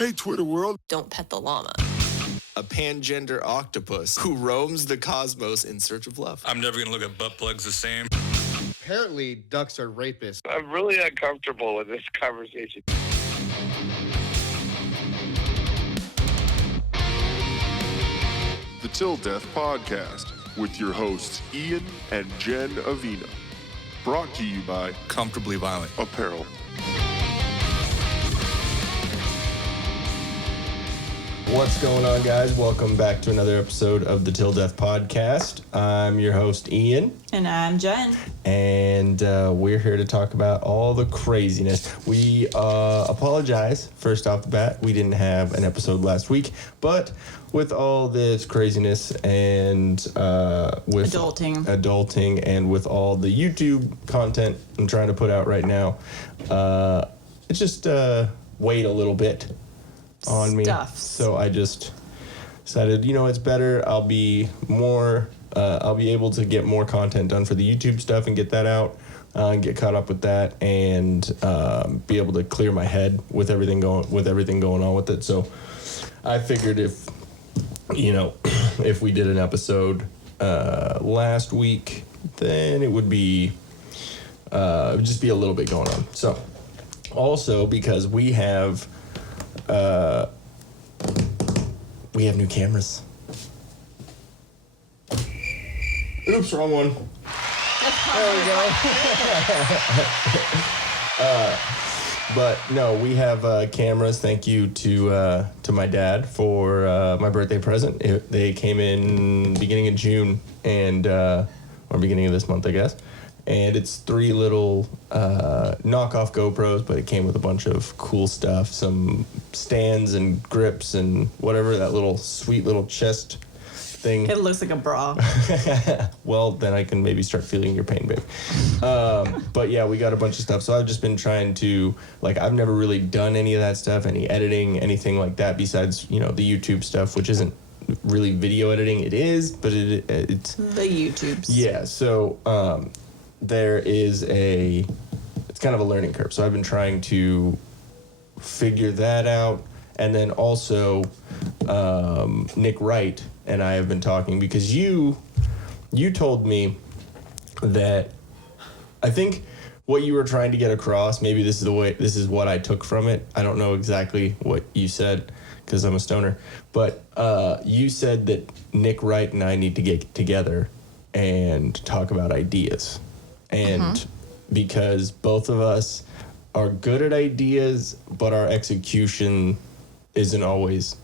Hey, Twitter world. Don't pet the llama. A pangender octopus who roams the cosmos in search of love. I'm never gonna look at butt plugs the same. Apparently, ducks are rapists. I'm really uncomfortable with this conversation. The Till Death Podcast with your hosts Ian and Jen Avina. Brought to you by Comfortably Violent Apparel. What's going on, guys? Welcome back to another episode of the Till Death Podcast. I'm your host, Ian. And I'm Jen. And we're here to talk about all the craziness. We apologize, first off the bat. We didn't have an episode last week. But with all this craziness and with adulting and with all the YouTube content I'm trying to put out right now, it's just weighed a little bit on me. So I just decided, it's better. I'll be able to get more content done for the YouTube stuff and get that out, and get caught up with that, and be able to clear my head with everything going on with it. So I figured if we did an episode last week, then it would just be a little bit going on. So also because we have new cameras. Oops, wrong one. There we go. But no, we have cameras. Thank you to my dad for my birthday present. They came in beginning of June or beginning of this month, I guess. And it's 3 little knockoff GoPros, but it came with a bunch of cool stuff, some stands and grips and whatever, that little sweet little chest thing. It looks like a bra. Well, then I can maybe start feeling your pain, babe. But yeah, we got a bunch of stuff. So I've just been trying to, I've never really done any of that stuff, any editing, anything like that, besides, the YouTube stuff, which isn't really video editing. It is, but it's the YouTubes. Yeah, so it's kind of a learning curve. So I've been trying to figure that out. And then also, Nick Wright and I have been talking because you told me that I think what you were trying to get across, maybe this is what I took from it. I don't know exactly what you said because I'm a stoner, but you said that Nick Wright and I need to get together and talk about ideas. And because both of us are good at ideas, but our execution isn't always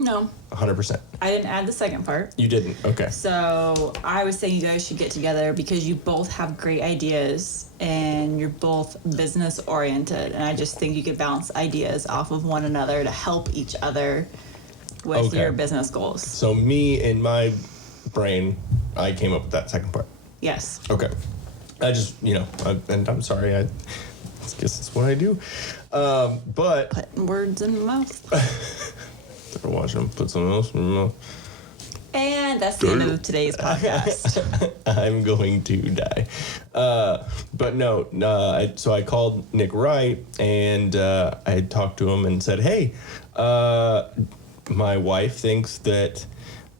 100%. I didn't add the second part. You didn't? Okay. So I was saying you guys should get together because you both have great ideas and you're both business oriented. And I just think you could bounce ideas off of one another to help each other with your business goals. So me, in my brain, I came up with that second part. Yes. Okay. I just, and I'm sorry, I guess that's what I do. But putting words in my mouth. Ever watch them put something else in your mouth? And that's the end of today's podcast. I'm going to die. But no, so I called Nick Wright and I talked to him and said, hey, my wife thinks that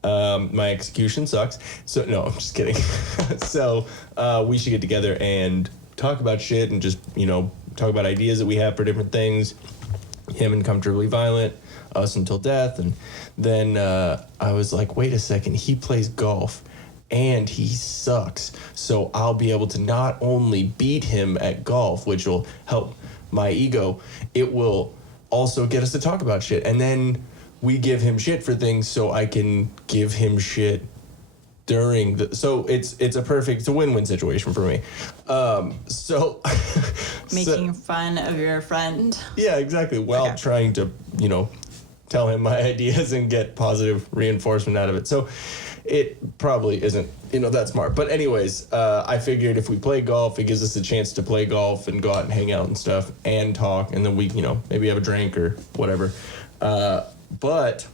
my execution sucks. So no, I'm just kidding. So we should get together and talk about shit and just, talk about ideas that we have for different things. Him and Comfortably Violent, us until death. And then I was like, wait a second, he plays golf and he sucks. So I'll be able to not only beat him at golf, which will help my ego, it will also get us to talk about shit. And then we give him shit for things so I can give him shit during so it's a win-win situation for me. Making fun of your friend. Yeah, exactly. While trying to, tell him my ideas and get positive reinforcement out of it. So it probably isn't, that smart. But anyways, I figured if we play golf, it gives us a chance to play golf and go out and hang out and stuff and talk. And then we, maybe have a drink or whatever. But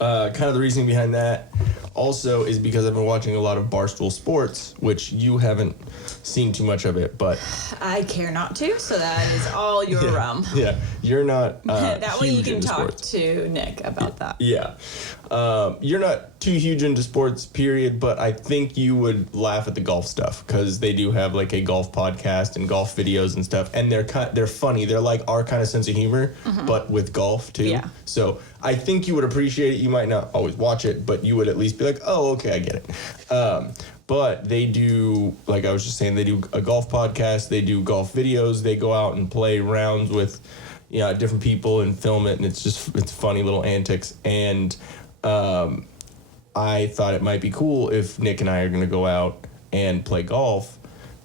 kind of the reasoning behind that also is because I've been watching a lot of Barstool Sports, which you haven't seen too much of it, but I care not to, so that is all your realm. yeah, you're not. That way you huge can into talk sports. to Nick about that. Yeah. You're not too huge into sports, period, but I think you would laugh at the golf stuff because they do have like a golf podcast and golf videos and stuff, and they're funny. They're like our kind of sense of humor, but with golf too. Yeah. So I think you would appreciate it. You might not always watch it, but you would at least be like, oh, okay, I get it. But they do, like I was just saying, they do a golf podcast. They do golf videos. They go out and play rounds with different people and film it, and it's funny little antics. And I thought it might be cool if Nick and I are going to go out and play golf.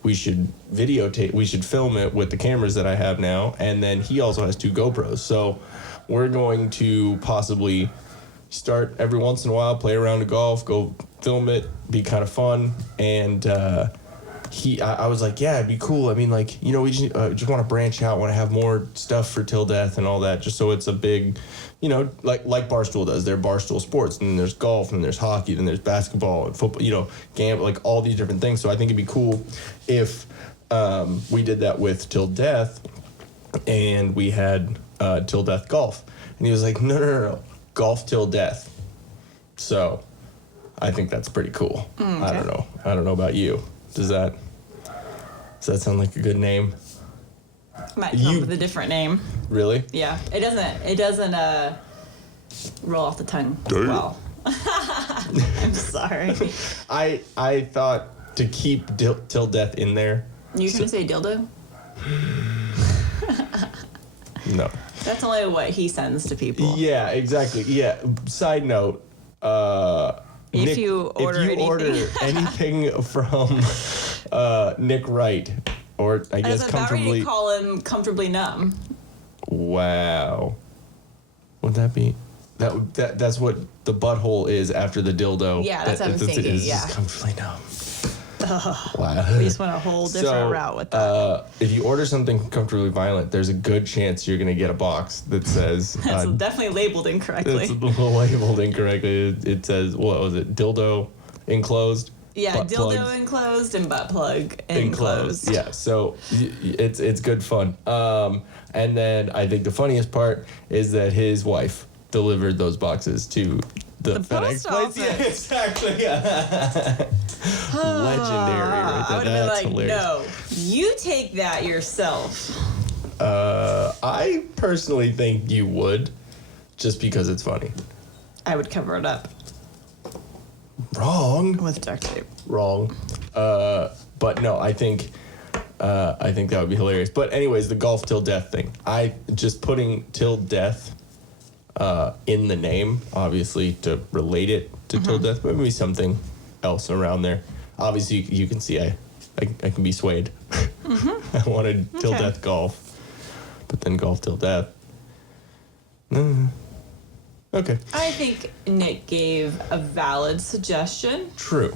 We should we should film it with the cameras that I have now, and then he also has 2 GoPros. So we're going to possibly start every once in a while, play around of golf, go film it, be kind of fun. And I was like, yeah, it'd be cool. I mean, like, we just want to branch out, want to have more stuff for Till Death and all that, just so it's a big, like Barstool does. They're Barstool Sports, and then there's golf, and there's hockey, then there's basketball and football, gamble, like all these different things. So I think it'd be cool if we did that with Till Death, and we had Till Death Golf. And he was like, no, golf till death. So I think that's pretty cool. Okay. I don't know about you. Does that sound like a good name? I might come up with a different name. Really? Yeah. It doesn't roll off the tongue well. I'm sorry. I thought to keep till death in there. You gonna say dildo? No. That's only what he sends to people. Yeah, exactly. Yeah. Side note, If Nick, you order anything from Nick Wright, or I guess comfortably. I call him comfortably numb. Wow. Would that be? That's what the butthole is after the dildo. Yeah, that's what I'm thinking. Yeah. Comfortably numb. Wow. We just went a whole different route with that. If you order something comfortably violent, there's a good chance you're going to get a box that says... That's definitely labeled incorrectly. It's labeled incorrectly. It says, what was it? Dildo enclosed? Yeah, dildo enclosed and butt plug enclosed. Yeah, so it's good fun. And then I think the funniest part is that his wife delivered those boxes to the FedEx place. Yeah, exactly. Legendary right there. I would have been like, no, you take that yourself. I personally think you would, just because it's funny. I would cover it up. Wrong. With duct tape. Wrong. But no, I think that would be hilarious. But anyways, the golf till death thing. I just putting till death in the name, obviously, to relate it to till death, but maybe something else around there. Obviously, you can see I can be swayed. I wanted till death golf, but then golf till death. Okay. I think Nick gave a valid suggestion. True.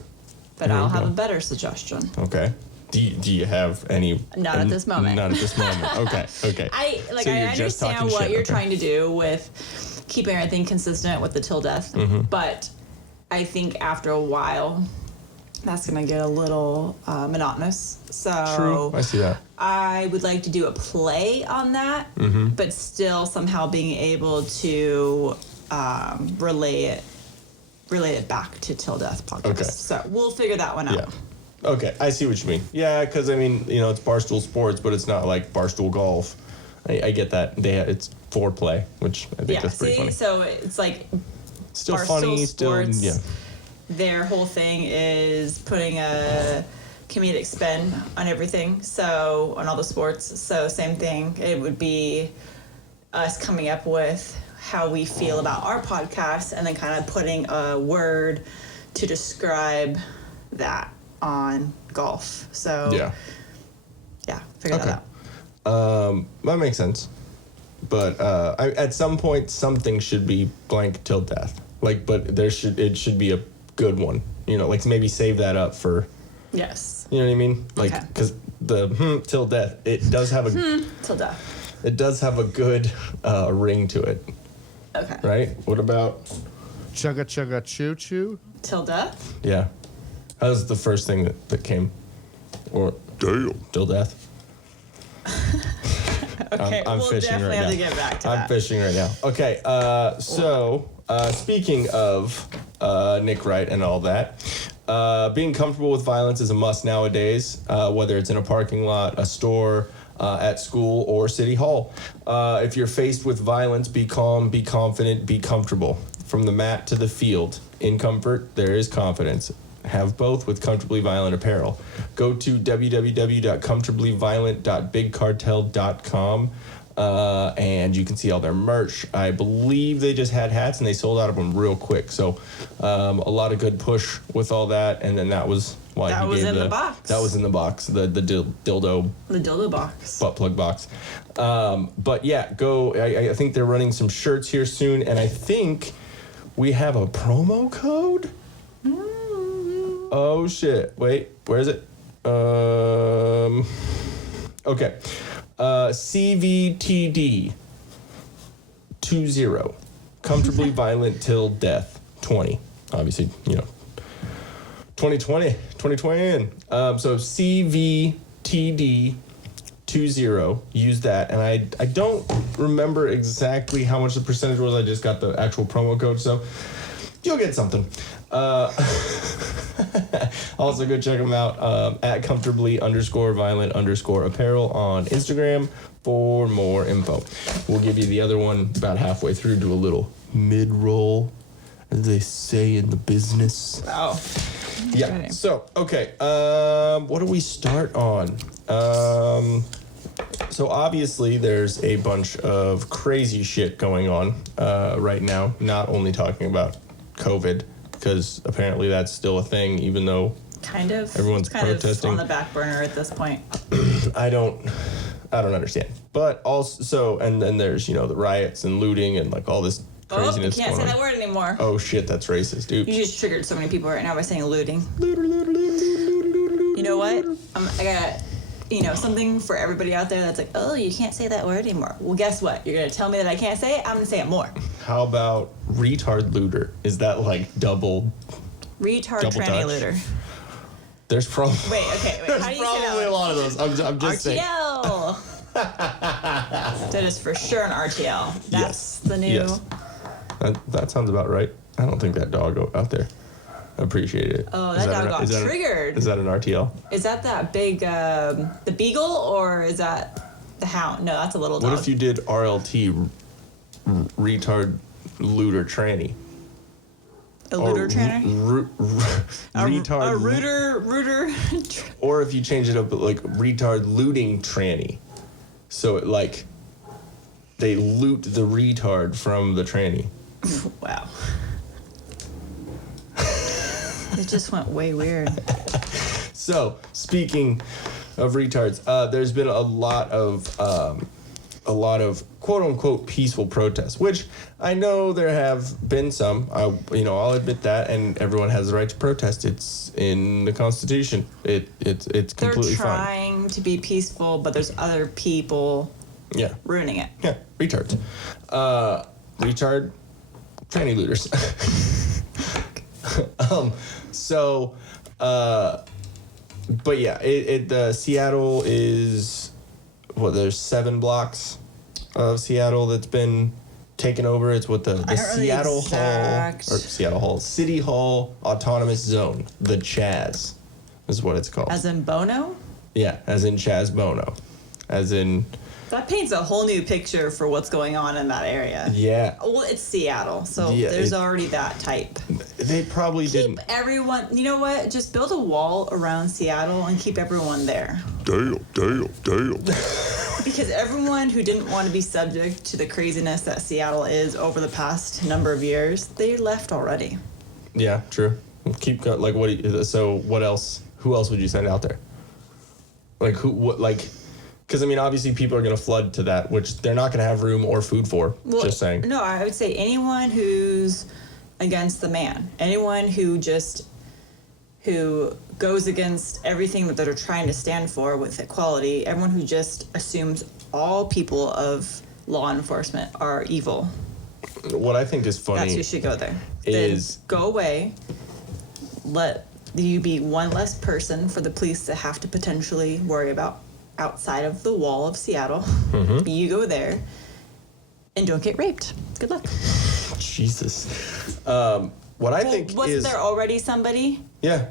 But I'll have a better suggestion. Okay. Do you have any? Not at this moment. Not at this moment. Okay. I understand what you're trying to do with keeping everything consistent with the till death, but I think after a while, that's going to get a little monotonous. So true. I see that. I would like to do a play on that, but still somehow being able to relay it back to Till Death podcast. Okay. So we'll figure that one out. Yeah. Okay, I see what you mean. Yeah, because I mean, it's Barstool Sports, but it's not like Barstool Golf. I get that. It's foreplay, which I think that's pretty funny. So it's like still Barstool funny, Sports, still their whole thing is putting a comedic spin on everything. So on all the sports. So same thing. It would be us coming up with how we feel about our podcast and then kind of putting a word to describe that on golf. So figure that out. That makes sense. But at some point, something should be blank till death. Like, but it should be a good one. Like maybe save that up for. Yes. You know what I mean? Like, because the till death, it does have a till death. It does have a good ring to it. Okay. Right? What about Chugga chugga choo choo? Till death? Yeah. That was the first thing that came. Or Damn. till death. Okay, I'm we'll fishing definitely right have to now. get back to I'm that. fishing right now. Okay, so speaking of Nick Wright and all that, being comfortable with violence is a must nowadays, whether it's in a parking lot, a store, at school, or city hall. If you're faced with violence, be calm, be confident, be comfortable. From the mat to the field, in comfort, there is confidence. Have both with Comfortably Violent apparel. Go to www.comfortablyviolent.bigcartel.com and you can see all their merch. I believe they just had hats and they sold out of them real quick. So a lot of good push with all that. And then that was why That he was gave in the box. That was in the box, the dildo The dildo box. butt plug box. But yeah, go. I think they're running some shirts here soon, and I think we have a promo code. Oh shit! Wait, where is it? Okay, CVTD 20, comfortably violent till death 20. Obviously, 2020 in. So CVTD 20, use that. And I don't remember exactly how much the percentage was. I just got the actual promo code, so you'll get something. Also go check them out at comfortably_violent_apparel on Instagram for more info. We'll give you the other one about halfway through, do a little mid-roll, as they say in the business. Oh. Yeah. Okay. So, okay. What do we start on? So obviously there's a bunch of crazy shit going on right now. Not only talking about COVID, because apparently that's still a thing, even though Kind of. Everyone's It's kind protesting. of on the back burner at this point. I don't understand. But also, and then there's the riots and looting and like all this Oh, you craziness can't say going that on. word anymore. Oh shit, that's racist, dude. You just triggered so many people right now by saying looting. You know what? I got, something for everybody out there that's like, oh, you can't say that word anymore. Well, guess what? You're going to tell me that I can't say it? I'm going to say it more. How about retard looter? Is that double Retard tranny touch? looter. There's probably Wait, okay. Wait, how do you say that probably a one? lot of those. I'm just saying. RTL. That is for sure an RTL. That's the new. Yes. That sounds about right. I don't think that dog out there appreciated it. Oh, that dog got triggered. Is that an RTL? Is that big, the beagle, or is that the hound? No, that's a little dog. What if you did RLT, retard looter tranny? A looter tranny? Retard. A rooter. Or if you change it up like retard looting tranny. So it they loot the retard from the tranny. Wow. It just went way weird. So, speaking of retards, there's been a lot of quote unquote peaceful protests, which I know there have been some. I'll admit that, and everyone has the right to protest. It's in the Constitution. It's completely They're fine. trying to be peaceful, but there's other people Yeah, ruining it. yeah, retards. Retard tranny looters. But yeah, Seattle is there's 7 blocks of Seattle that's been taken over. It's what the I don't know the Seattle Hall City Hall Autonomous Zone, the CHAZ, is what it's called. As in Bono? Yeah, as in Chaz Bono, as in That paints a whole new picture for what's going on in that area. yeah. Well, it's Seattle, so Yeah, there's already that type. They probably didn't. Keep everyone, you know what? Just build a wall around Seattle and keep everyone there. Damn. Because everyone who didn't want to be subject to the craziness that Seattle is over the past number of years, they left already. Yeah, true. Keep going. So what else? Who else would you send out there? Because obviously people are going to flood to that, which they're not going to have room or food for. Well, just saying. No, I would say anyone who's against the man, anyone who goes against everything that they're trying to stand for with equality, everyone who just assumes all people of law enforcement are evil. What I think is funny That's who should go there. is then go away let you be one less person for the police to have to potentially worry about outside of the wall of Seattle. You go there and don't get raped. Good luck. Jesus. What I think wasn't there already somebody Yeah.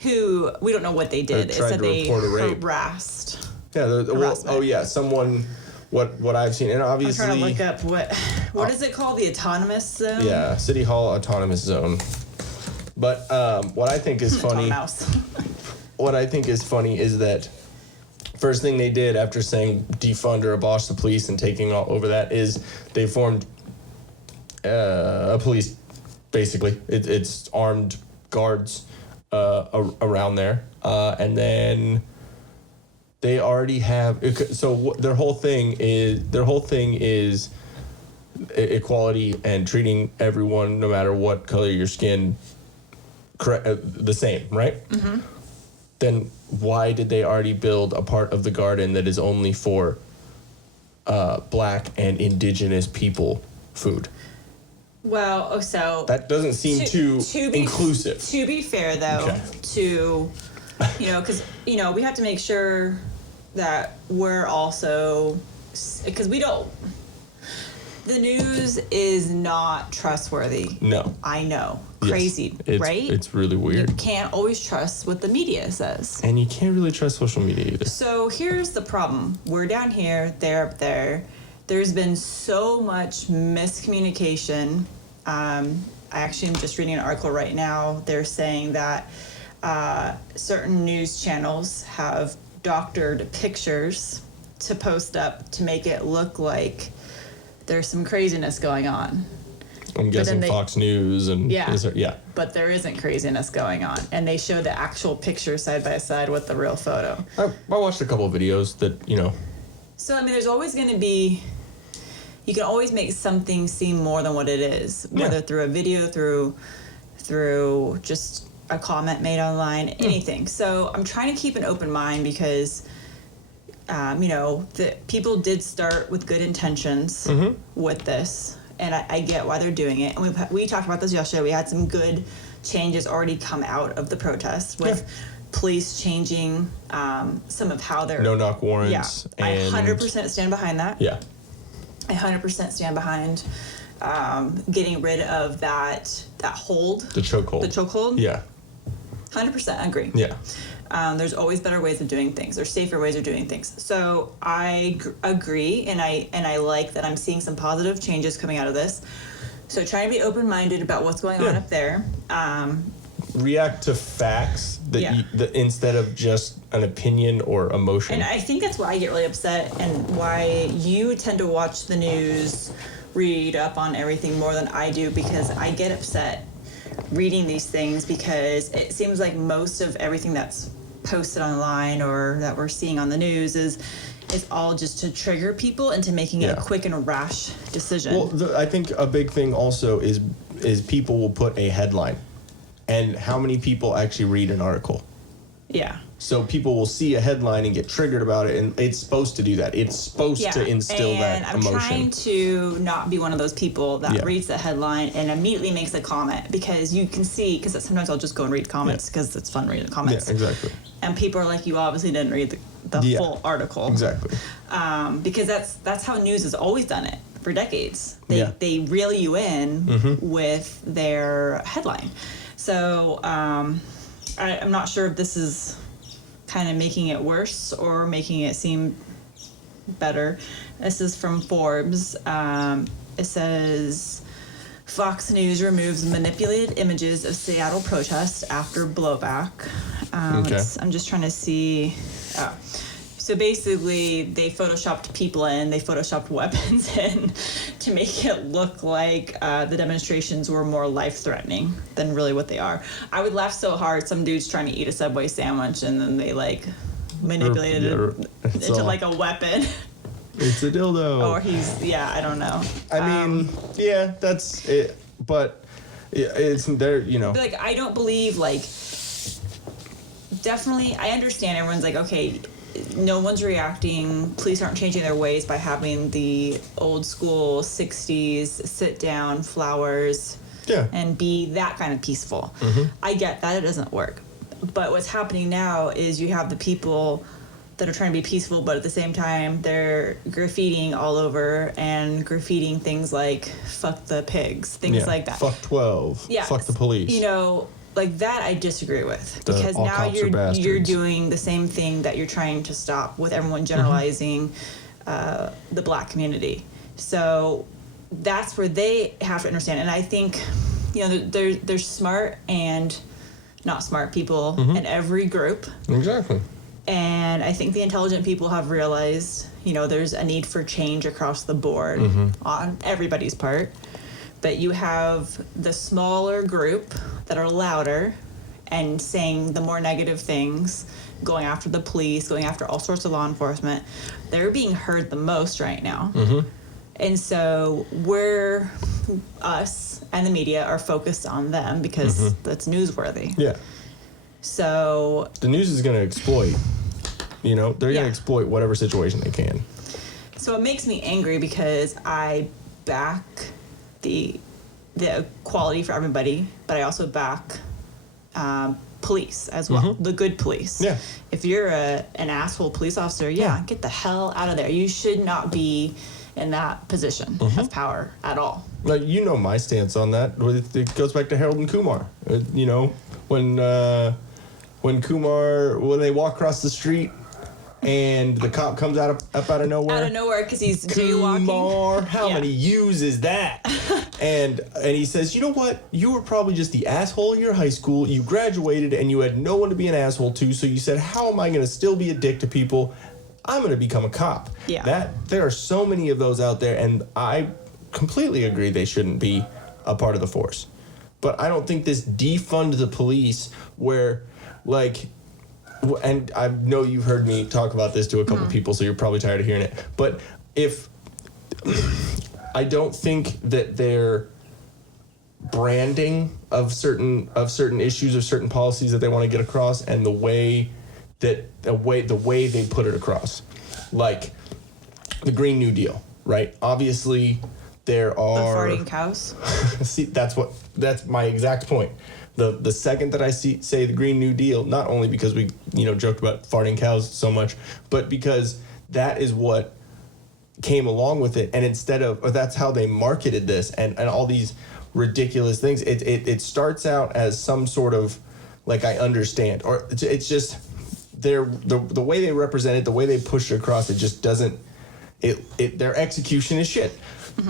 who, we don't know what they did. It tried said to they report a rape. harassed. Yeah. Harassment. Someone. What I've seen, and I'm obviously. trying to look up what is it called? The autonomous zone? Yeah, City Hall Autonomous Zone. But what I think is funny. Mouse. What I think is funny is that first thing they did after saying defund or abolish the police and taking all over that is they formed a police. Basically, it's armed guards around there, and then they already have. So their whole thing is equality and treating everyone, no matter what color your skin, the same, right? Mm-hmm. Then why did they already build a part of the garden that is only for Black and Indigenous people food? Well, so That doesn't seem too inclusive. To be fair, though, Okay. because, we have to make sure that we're also, because the news is not trustworthy. No. I know. Yes. Crazy, right? It's really weird. You can't always trust what the media says. And you can't really trust social media either. So here's the problem. We're down here, they're up there. There's been so much miscommunication. I actually am just reading an article right now. They're saying that certain news channels have doctored pictures to post up to make it look like there's some craziness going on. I'm guessing Fox News and yeah. But there isn't craziness going on, and they show the actual picture side by side with the real photo. I watched a couple of videos that So there's always going to be. You can always make something seem more than what it is, whether through a video, through just a comment made online, anything. So I'm trying to keep an open mind because. The people did start with good intentions with this, and I get why they're doing it. And we talked about this yesterday. We had some good changes already come out of the protest with police changing some of how they're no-knock warrants. Yeah, I 100% stand behind that. Yeah, I 100% stand behind getting rid of that hold. the chokehold. The chokehold. Yeah. 100% agree. Yeah. There's always better ways of doing things. There's safer ways of doing things. So I agree, and I like that I'm seeing some positive changes coming out of this. So trying to be open-minded about what's going on up there. React to facts that instead of just an opinion or emotion. And I think that's why I get really upset, and why you tend to watch the news, read up on everything more than I do, because I get upset reading these things because it seems like most of everything that's posted online or that we're seeing on the news is all just to trigger people into making a quick and rash decision. Well, I think a big thing also is people will put a headline, and how many people actually read an article? Yeah. So people will see a headline and get triggered about it, and it's supposed to do that. It's supposed to instill that emotion. And I'm trying to not be one of those people that reads the headline and immediately makes a comment, because you can see, because sometimes I'll just go and read comments because it's fun reading the comments. Yeah, exactly. And people are like, you obviously didn't read the full article. Exactly. Because that's how news has always done it for decades. They reel you in with their headline. So I'm not sure if this is kind of making it worse or making it seem better. This is from Forbes. It says, Fox News removes manipulated images of Seattle protests after blowback. I'm just trying to see. So basically, they photoshopped people in, they photoshopped weapons in to make it look like the demonstrations were more life-threatening than really what they are. I would laugh so hard, some dude's trying to eat a Subway sandwich, and then they manipulated it into like a weapon. It's a dildo. Or I don't know. I mean, that's it. But it's there, Like, I don't believe, definitely, I understand everyone's like, okay, no one's reacting. Police aren't changing their ways by having the old school 60s sit down flowers and be that kind of peaceful. I get that it doesn't work. But what's happening now is you have the people that are trying to be peaceful, but at the same time, they're graffitiing all over and graffitiing things like fuck the pigs, things like that. Fuck 12. Yeah. Fuck the police. You know, like that I disagree with. The Because all now cops are bastards. you're doing the same thing that you're trying to stop with everyone generalizing the black community. So that's where they have to understand. And I think, you know, there's smart and not smart people in every group. Exactly. And I think the intelligent people have realized, you know, there's a need for change across the board on everybody's part. But you have the smaller group that are louder and saying the more negative things, going after the police, going after all sorts of law enforcement. They're being heard the most right now. And so us and the media are focused on them because that's newsworthy. Yeah. So The news is going to exploit, you know, they're going to exploit whatever situation they can. So it makes me angry because I back the equality for everybody, but I also back police as well, the good police. Yeah. If you're an asshole police officer, get the hell out of there. You should not be in that position of power at all. Like, you know my stance on that. It goes back to Harold and Kumar. You know, when they walk across the street and the cop comes up out of nowhere. Out of nowhere because he's Kumar, jaywalking. how many U's is that? and he says, you know what? You were probably just the asshole in your high school. You graduated and you had no one to be an asshole to. So you said, how am I going to still be a dick to people? I'm going to become a cop. Yeah. There are so many of those out there, and I completely agree they shouldn't be a part of the force. But I don't think this defund the police where, like, and I know you've heard me talk about this to a couple people, so you're probably tired of hearing it. But I don't think that their branding of certain issues or certain policies that they want to get across, and the way they put it across, like the Green New Deal, right? Obviously, there are The farting cows. See, that's my exact point. The second that I say the Green New Deal, not only because we joked about farting cows so much, but because that is what came along with it, and that's how they marketed this and all these ridiculous things. It starts out as some sort of, like, I understand, or it's just the way they represent it, the way they push it across, it just doesn't. Their execution is shit.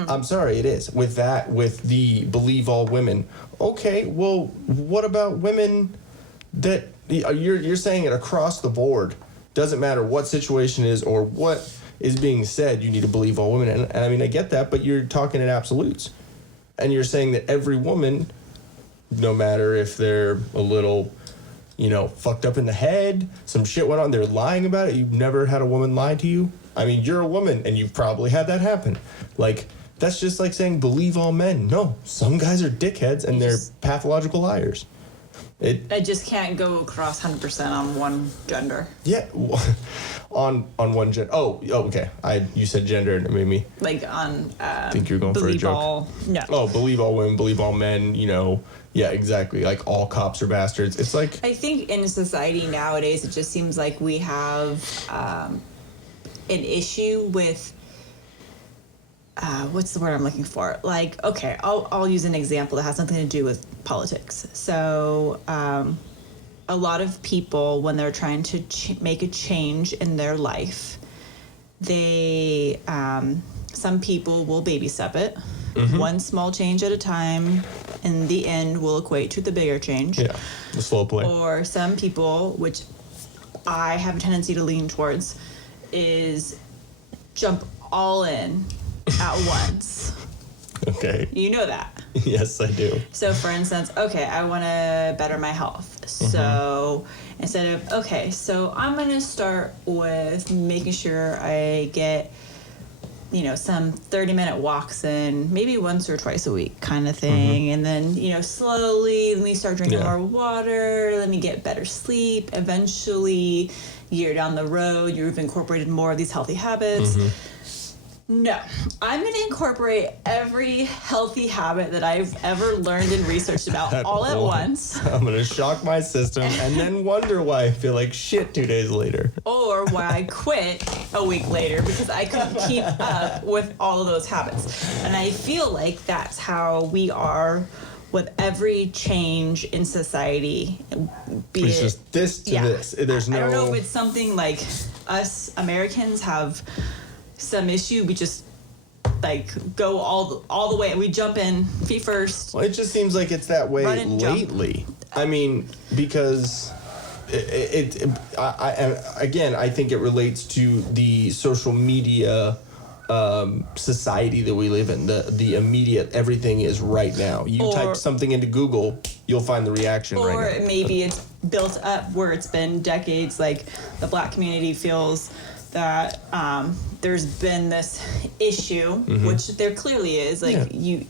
I'm sorry, it is. With the believe all women. Okay, well, what about women that you're saying it across the board? Doesn't matter what situation is or what is being said, you need to believe all women. And I mean, I get that, but you're talking in absolutes. And you're saying that every woman, no matter if they're a little, fucked up in the head, some shit went on, they're lying about it. You've never had a woman lie to you? I mean, you're a woman, and you've probably had that happen. Like, that's just like saying believe all men. No, some guys are dickheads, and they're pathological liars. I just can't go across 100% on one gender. Yeah, on one gender. Oh, okay. You said gender, and it made me like on. Think you're going for a joke. All, no. Oh, believe all women, believe all men. Yeah, exactly. Like all cops are bastards. It's like, I think in society nowadays, it just seems like we have an issue with. What's the word I'm looking for? Like, okay, I'll use an example that has something to do with politics. So, a lot of people, when they're trying to make a change in their life, they, some people will baby step it. One small change at a time, in the end, will equate to the bigger change. yeah, the slow play. Or some people, which I have a tendency to lean towards, is jump all in at once. Okay. You know that. Yes, I do. So, for instance, okay, I want to better my health. So, instead of, okay, so I'm going to start with making sure I get, some 30-minute walks in, maybe once or twice a week kind of thing. And then, slowly, let me start drinking more water. Let me get better sleep. Eventually, year down the road, you've incorporated more of these healthy habits. No, I'm going to incorporate every healthy habit that I've ever learned and researched about all at once. I'm going to shock my system and then wonder why I feel like shit 2 days later. Or why I quit a week later because I couldn't keep up with all of those habits. And I feel like that's how we are with every change in society. It's just this to this. There's no... I don't know if it's something like us Americans have some issue. We just like go all the way. We jump in feet first. Well, it just seems like it's that way lately. I mean, because I think it relates to the social media society that we live in. The immediate, everything is right now. You type something into Google, you'll find the reaction right now. Or maybe it's built up where it's been decades. Like the Black community feels that there's been this issue, which there clearly is. Like you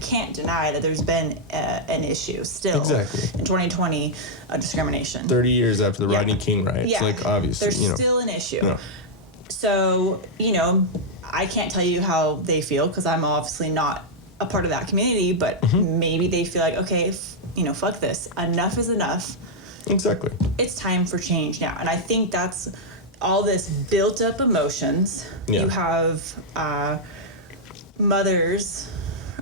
can't deny that there's been an issue still. Exactly. In 2020, discrimination. 30 years after the Rodney King riots, like obviously, there's still an issue. Yeah. So I can't tell you how they feel because I'm obviously not a part of that community. But maybe they feel like, okay, fuck this. Enough is enough. Exactly. It's time for change now, and I think that's all this built up emotions. Yeah. You have mothers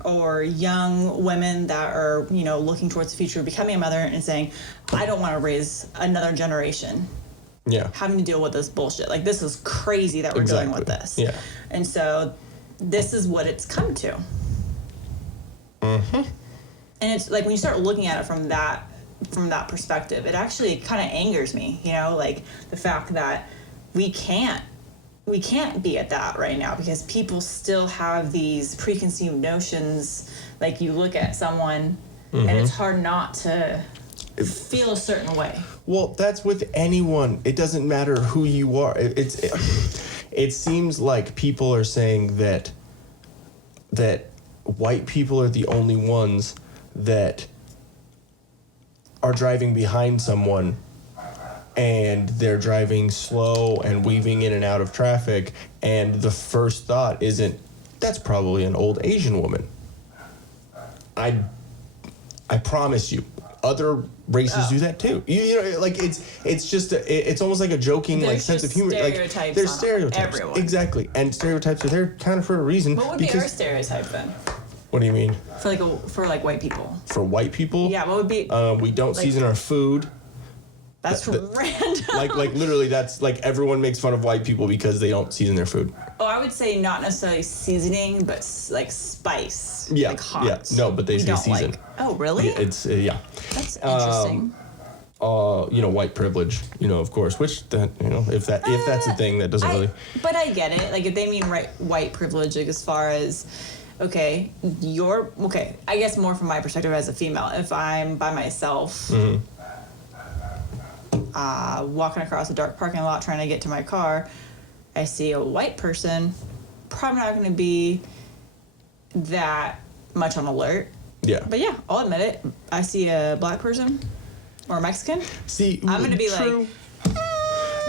or young women that are, looking towards the future, becoming a mother and saying, I don't want to raise another generation. Yeah. Having to deal with this bullshit. Like, this is crazy that we're dealing with this. Yeah. And so this is what it's come to. And it's like when you start looking at it from that perspective, it actually kind of angers me, like the fact that we can't be at that right now because people still have these preconceived notions. Like you look at someone and it's hard not to feel a certain way. Well, that's with anyone. It doesn't matter who you are. It seems like people are saying that white people are the only ones that are driving behind someone and they're driving slow and weaving in and out of traffic, and the first thought isn't, that's probably an old Asian woman. I promise you, other races do that too. Like it's just it's almost like a joking like sense of humor. Like there's stereotypes, everyone. Exactly, and stereotypes are there kind of for a reason. What would be our stereotype then? What do you mean? For white people. For white people? Yeah, what would be? We don't season our food. That's random. Like literally, that's like everyone makes fun of white people because they don't season their food. Oh, I would say not necessarily seasoning, but like spice. Yeah, like hot. yeah. No, but they say season. Oh, really? Yeah, it's That's interesting. White privilege. Of course. Which if that's a thing, that doesn't really. But I get it. Like if they mean white privilege, like as far as. Okay, I guess more from my perspective as a female. If I'm by myself, walking across a dark parking lot trying to get to my car, I see a white person, probably not going to be that much on alert. Yeah. But yeah, I'll admit it. I see a black person or a Mexican. See, I'm going to be true. like...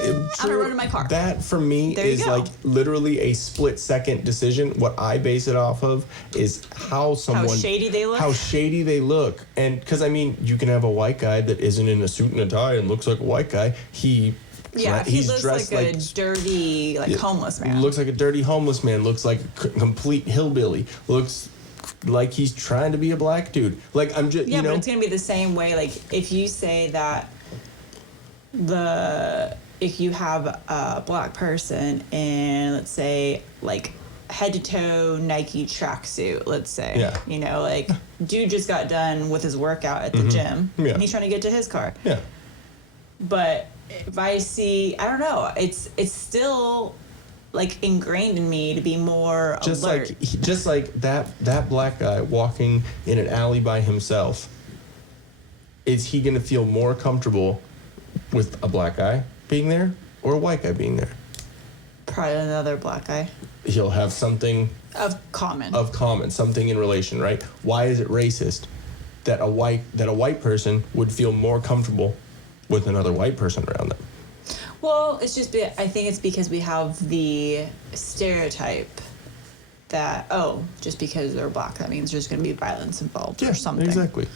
I'm gonna run in my car. That for me is like literally a split-second decision. What I base it off of is how shady they look. And because you can have a white guy that isn't in a suit and a tie and looks like a white guy. He's looks dressed like a dirty homeless man. Looks like a dirty homeless man. Looks like a complete hillbilly. Looks like he's trying to be a black dude. Like I'm just but it's gonna be the same way. Like if you say that if you have a black person in, let's say, like head to toe Nike tracksuit, let's say, dude just got done with his workout at the gym and he's trying to get to his car. Yeah. But if I see, I don't know, it's still like ingrained in me to be more alert. Just like that black guy walking in an alley by himself, is he going to feel more comfortable with a black guy being there or a white guy being there? Probably another black guy. He'll have something of common, something in relation, right? Why is it racist that a white person would feel more comfortable with another white person around them? Well, it's just, I think it's because we have the stereotype that, just because they're black, that means there's going to be violence involved or something. Exactly.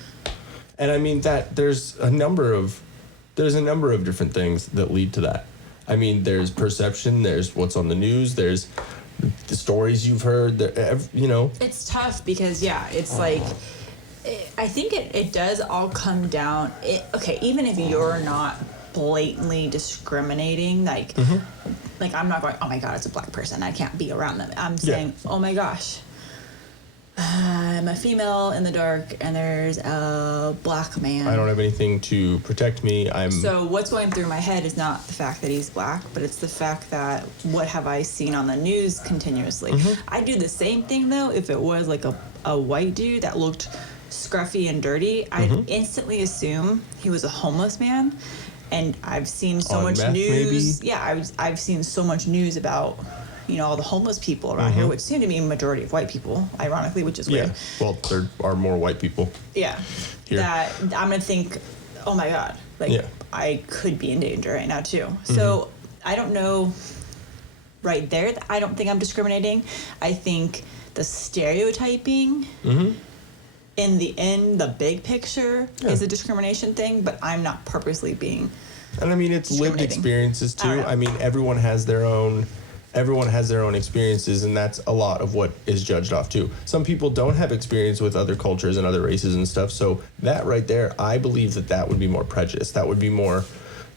And I mean that there's a number of different things that lead to that. I mean, there's perception, there's what's on the news, there's the stories you've heard, It's tough because, it's like, I think it does all come down, even if you're not blatantly discriminating, like I'm not going, oh my God, it's a black person, I can't be around them. I'm saying, oh my gosh, I'm a female in the dark and there's a black man. I don't have anything to protect me. So what's going through my head is not the fact that he's black, but it's the fact that what have I seen on the news continuously. I do the same thing though if it was like a white dude that looked scruffy and dirty. I'd instantly assume he was a homeless man. And I've seen so much news. Maybe? Yeah, I've seen so much news about, all the homeless people around here, which seem to be a majority of white people, ironically, which is weird. Yeah, well, there are more white people. Yeah, here. That I'm going to think, oh my God, I could be in danger right now too. So I don't know right there. I don't think I'm discriminating. I think the stereotyping in the big picture is a discrimination thing, but I'm not purposely being. And I mean, it's lived experiences too. I mean, everyone has their own experiences, and that's a lot of what is judged off too. Some people don't have experience with other cultures and other races and stuff, so that right there, I believe that would be more prejudice. That would be more,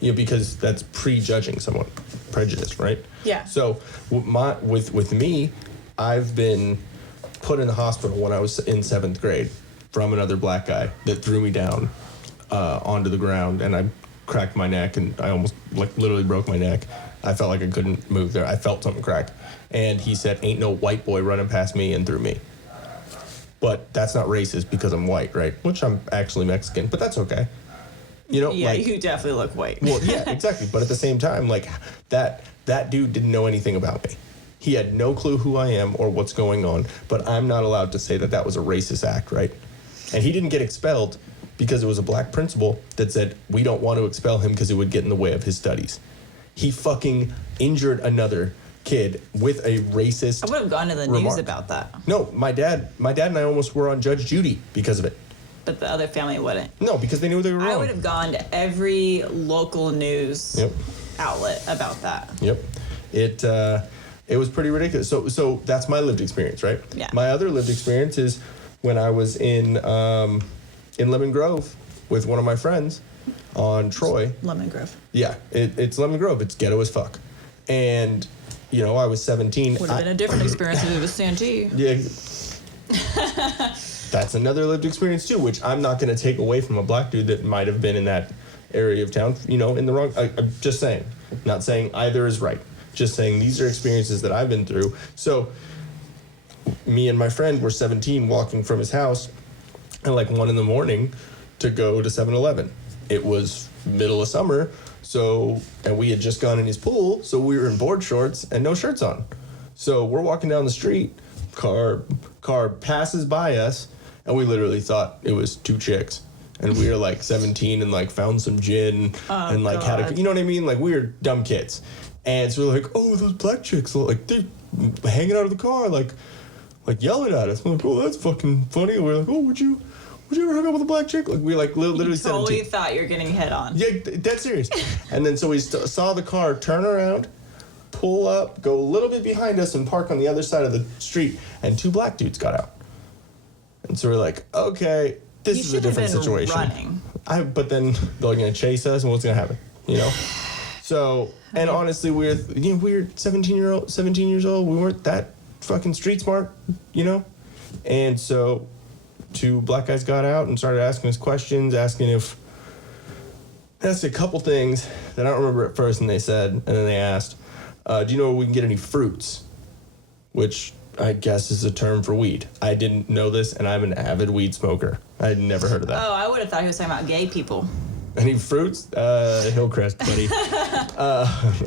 because that's prejudging someone, prejudice, right? Yeah. So with me, I've been put in the hospital when I was in 7th grade from another black guy that threw me down onto the ground, and I cracked my neck, and I almost literally broke my neck. I felt like I couldn't move there. I felt something crack. And he said, ain't no white boy running past me and through me. But that's not racist because I'm white, right? Which I'm actually Mexican, but that's okay. Yeah, you definitely look white. Well, yeah, exactly. But at the same time, that dude didn't know anything about me. He had no clue who I am or what's going on, but I'm not allowed to say that was a racist act, right? And he didn't get expelled because it was a black principal that said, we don't want to expel him because it would get in the way of his studies. He fucking injured another kid with a racist I would have gone to the news about that. No, my dad and I almost were on Judge Judy because of it. But the other family wouldn't. No, because they knew they were wrong. I would have gone to every local news outlet about that. Yep. It was pretty ridiculous. So that's my lived experience, right? Yeah. My other lived experience is when I was in Lemon Grove with one of my friends on Troy. Lemon Grove. Yeah, it's Lemon Grove. It's ghetto as fuck. And, I was 17. Would have been a different experience if it was Santee. Yeah. That's another lived experience too, which I'm not going to take away from a black dude that might have been in that area of town, in the wrong. I'm just saying. Not saying either is right. Just saying these are experiences that I've been through. So me and my friend were 17 walking from his house at 1 a.m. to go to 7-Eleven. It was middle of summer, and we had just gone in his pool, so we were in board shorts and no shirts on. So we're walking down the street, car passes by us, and we literally thought it was two chicks. And we were 17 and found some gin and had a, you know what I mean? We were dumb kids. And so we're oh, those black chicks, they're hanging out of the car, yelling at us. I'm oh, that's fucking funny. And we're oh, would you ever hook up with a black chick? We literally you totally 17. thought you were getting hit on. Yeah, that's serious. And then so we saw the car turn around, pull up, go a little bit behind us, and park on the other side of the street. And two black dudes got out. And so we're okay, this is a different situation. Running. But then they're going to chase us, and what's going to happen? So, and honestly, we're 17 years old. We weren't that fucking street smart, And so two black guys got out and started asking us questions, asked a couple things that I don't remember at first, and they said, and then they asked, do you know where we can get any fruits? Which I guess is a term for weed. I didn't know this, and I'm an avid weed smoker. I had never heard of that. Oh, I would have thought he was talking about gay people. Any fruits? Hillcrest, buddy.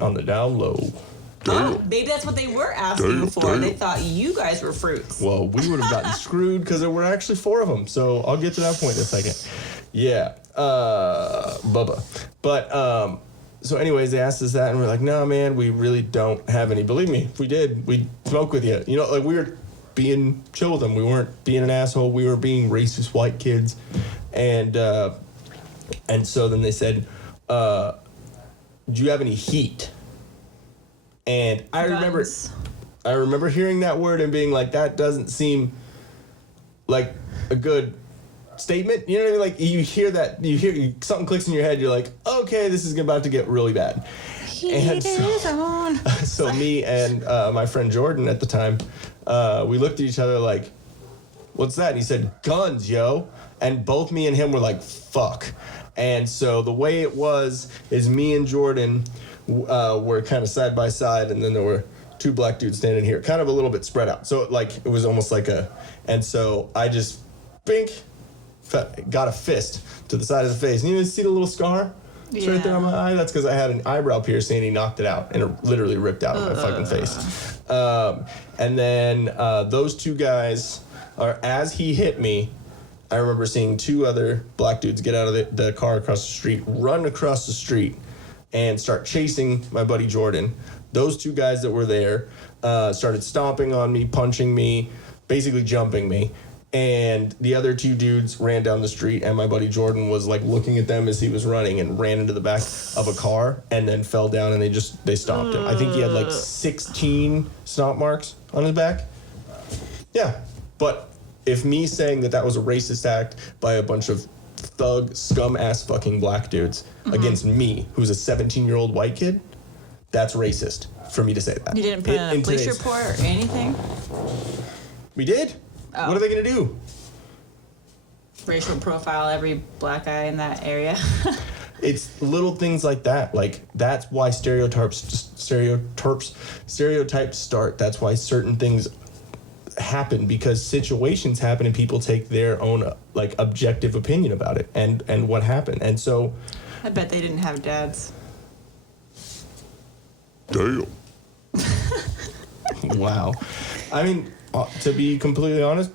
On the down low. Oh, maybe that's what they were asking for. They thought you guys were fruits. Well, we would have gotten screwed because there were actually 4 of them. So I'll get to that point in a second. Yeah. Bubba. But So anyways, they asked us that, and we're like, no, man, we really don't have any. Believe me, if we did, we'd smoke with you. You know, like, we were being chill with them. We weren't being an asshole. We were being racist white kids. And so then they said, do you have any heat? And I remember hearing that word and being like, that doesn't seem like a good statement. You know what I mean? Like, you hear that, something clicks in your head, you're like, okay, this is about to get really bad. And so me and my friend Jordan at the time, we looked at each other like, what's that? And he said, guns, yo. And both me and him were like, fuck. And so the way it was is me and Jordan were kind of side by side, and then there were two black dudes standing here, kind of a little bit spread out. So it was almost like and so I just, bink, got a fist to the side of the face. And you see the little scar? It's right there on my eye. That's because I had an eyebrow piercing, and he knocked it out, and it literally ripped out of my fucking face. And then those two guys, as he hit me, I remember seeing two other black dudes get out of the car across the street, run across the street, and start chasing my buddy Jordan. Those two guys that were there started stomping on me, punching me, basically jumping me. And the other two dudes ran down the street, and my buddy Jordan was like looking at them as he was running, and ran into the back of a car and then fell down, and they stomped him. I think he had like 16 stomp marks on his back. Yeah, but if me saying that was a racist act by a bunch of thug, scum-ass fucking black dudes against me, who's a 17-year-old white kid, that's racist for me to say that. You didn't put in a police report or anything? We did. Oh. What are they going to do? Racial profile every black guy in that area. It's little things like that. Like, that's why stereotypes start. That's why certain things happen, because situations happen and people take their own like objective opinion about it and what happened. And so I bet they didn't have dads. Damn. Wow. I mean, to be completely honest,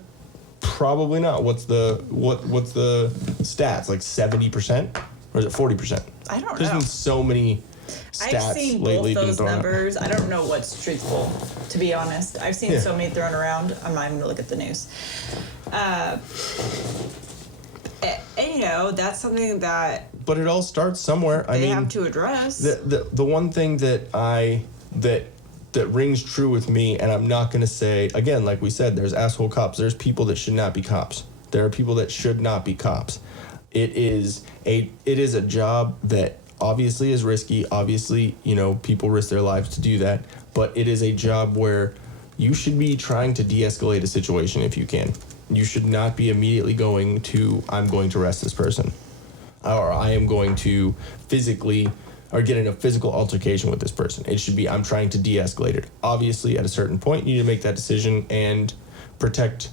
probably not. What's the stats? Like 70%, or is it 40%? I don't know. There's been so many stats I've seen lately both those been thrown numbers. I don't know what's truthful, to be honest. I've seen so many thrown around. I'm not even gonna look at the news. And you know, that's something that. But it all starts somewhere. They have to address. The one thing that rings true with me, and I'm not gonna say again, like we said, there's asshole cops. There's people that should not be cops. There are people that should not be cops. It is a job that obviously is risky. Obviously, you know, people risk their lives to do that. But it is a job where you should be trying to de-escalate a situation if you can. You should not be immediately going to, I'm going to arrest this person, or I am going to physically, or get in a physical altercation with this person. It should be, I'm trying to de-escalate it. Obviously, at a certain point, you need to make that decision and protect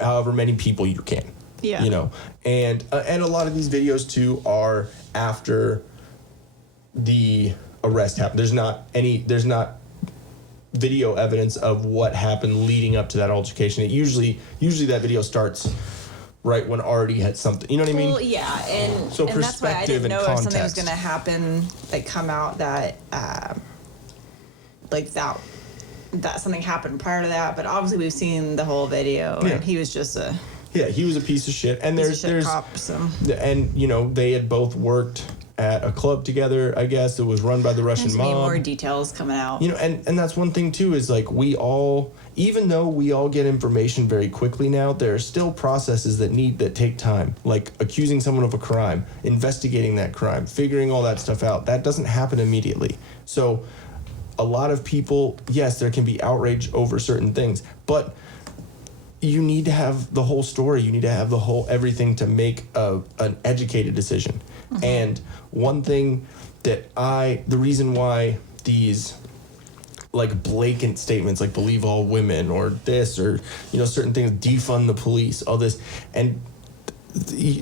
however many people you can. Yeah. You know, and a lot of these videos too are after the arrest happened. There's not video evidence of what happened leading up to that altercation. It usually that video starts right when already had something. You know what I mean? Well, yeah, and so and that's why I didn't know if something was context. going to happen, like come out that like that something happened prior to that. But obviously we've seen the whole video, and he was just a. Yeah, he was a piece of shit. And there's cop, so. And you know, they had both worked at a club together, I guess. It was run by the Russian mob. There's more details coming out. You know, and that's one thing too, is like even though we all get information very quickly now, there are still processes that take time. Like accusing someone of a crime, investigating that crime, figuring all that stuff out. That doesn't happen immediately. So a lot of people, yes, there can be outrage over certain things, but you need to have the whole story. You need to have the whole everything to make an educated decision. Mm-hmm. And one thing that the reason why these like blatant statements like believe all women or this or, you know, certain things, defund the police, all this, and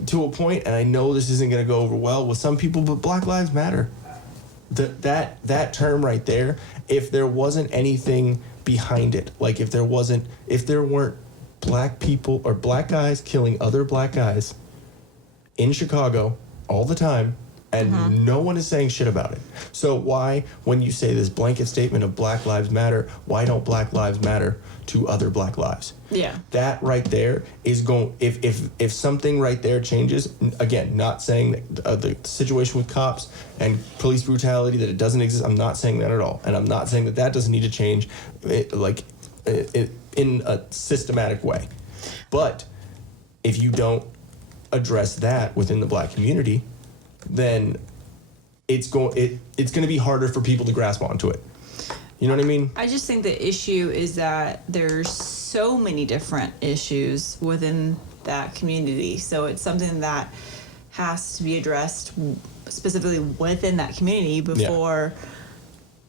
to a point, and I know this isn't going to go over well with some people, but Black Lives Matter. That term right there, if there wasn't anything behind it, like if there weren't black people or black guys killing other black guys in Chicago all the time, And no one is saying shit about it. So why, when you say this blanket statement of Black Lives Matter, why don't Black Lives matter to other Black lives? Yeah. That right there is going, if something right there changes, again, not saying that, the situation with cops and police brutality, that it doesn't exist. I'm not saying that at all. And I'm not saying that that doesn't need to change in a systematic way. But if you don't address that within the Black community, then it's going to be harder for people to grasp onto it. You know what I mean? I just think the issue is that there's so many different issues within that community. So it's something that has to be addressed specifically within that community before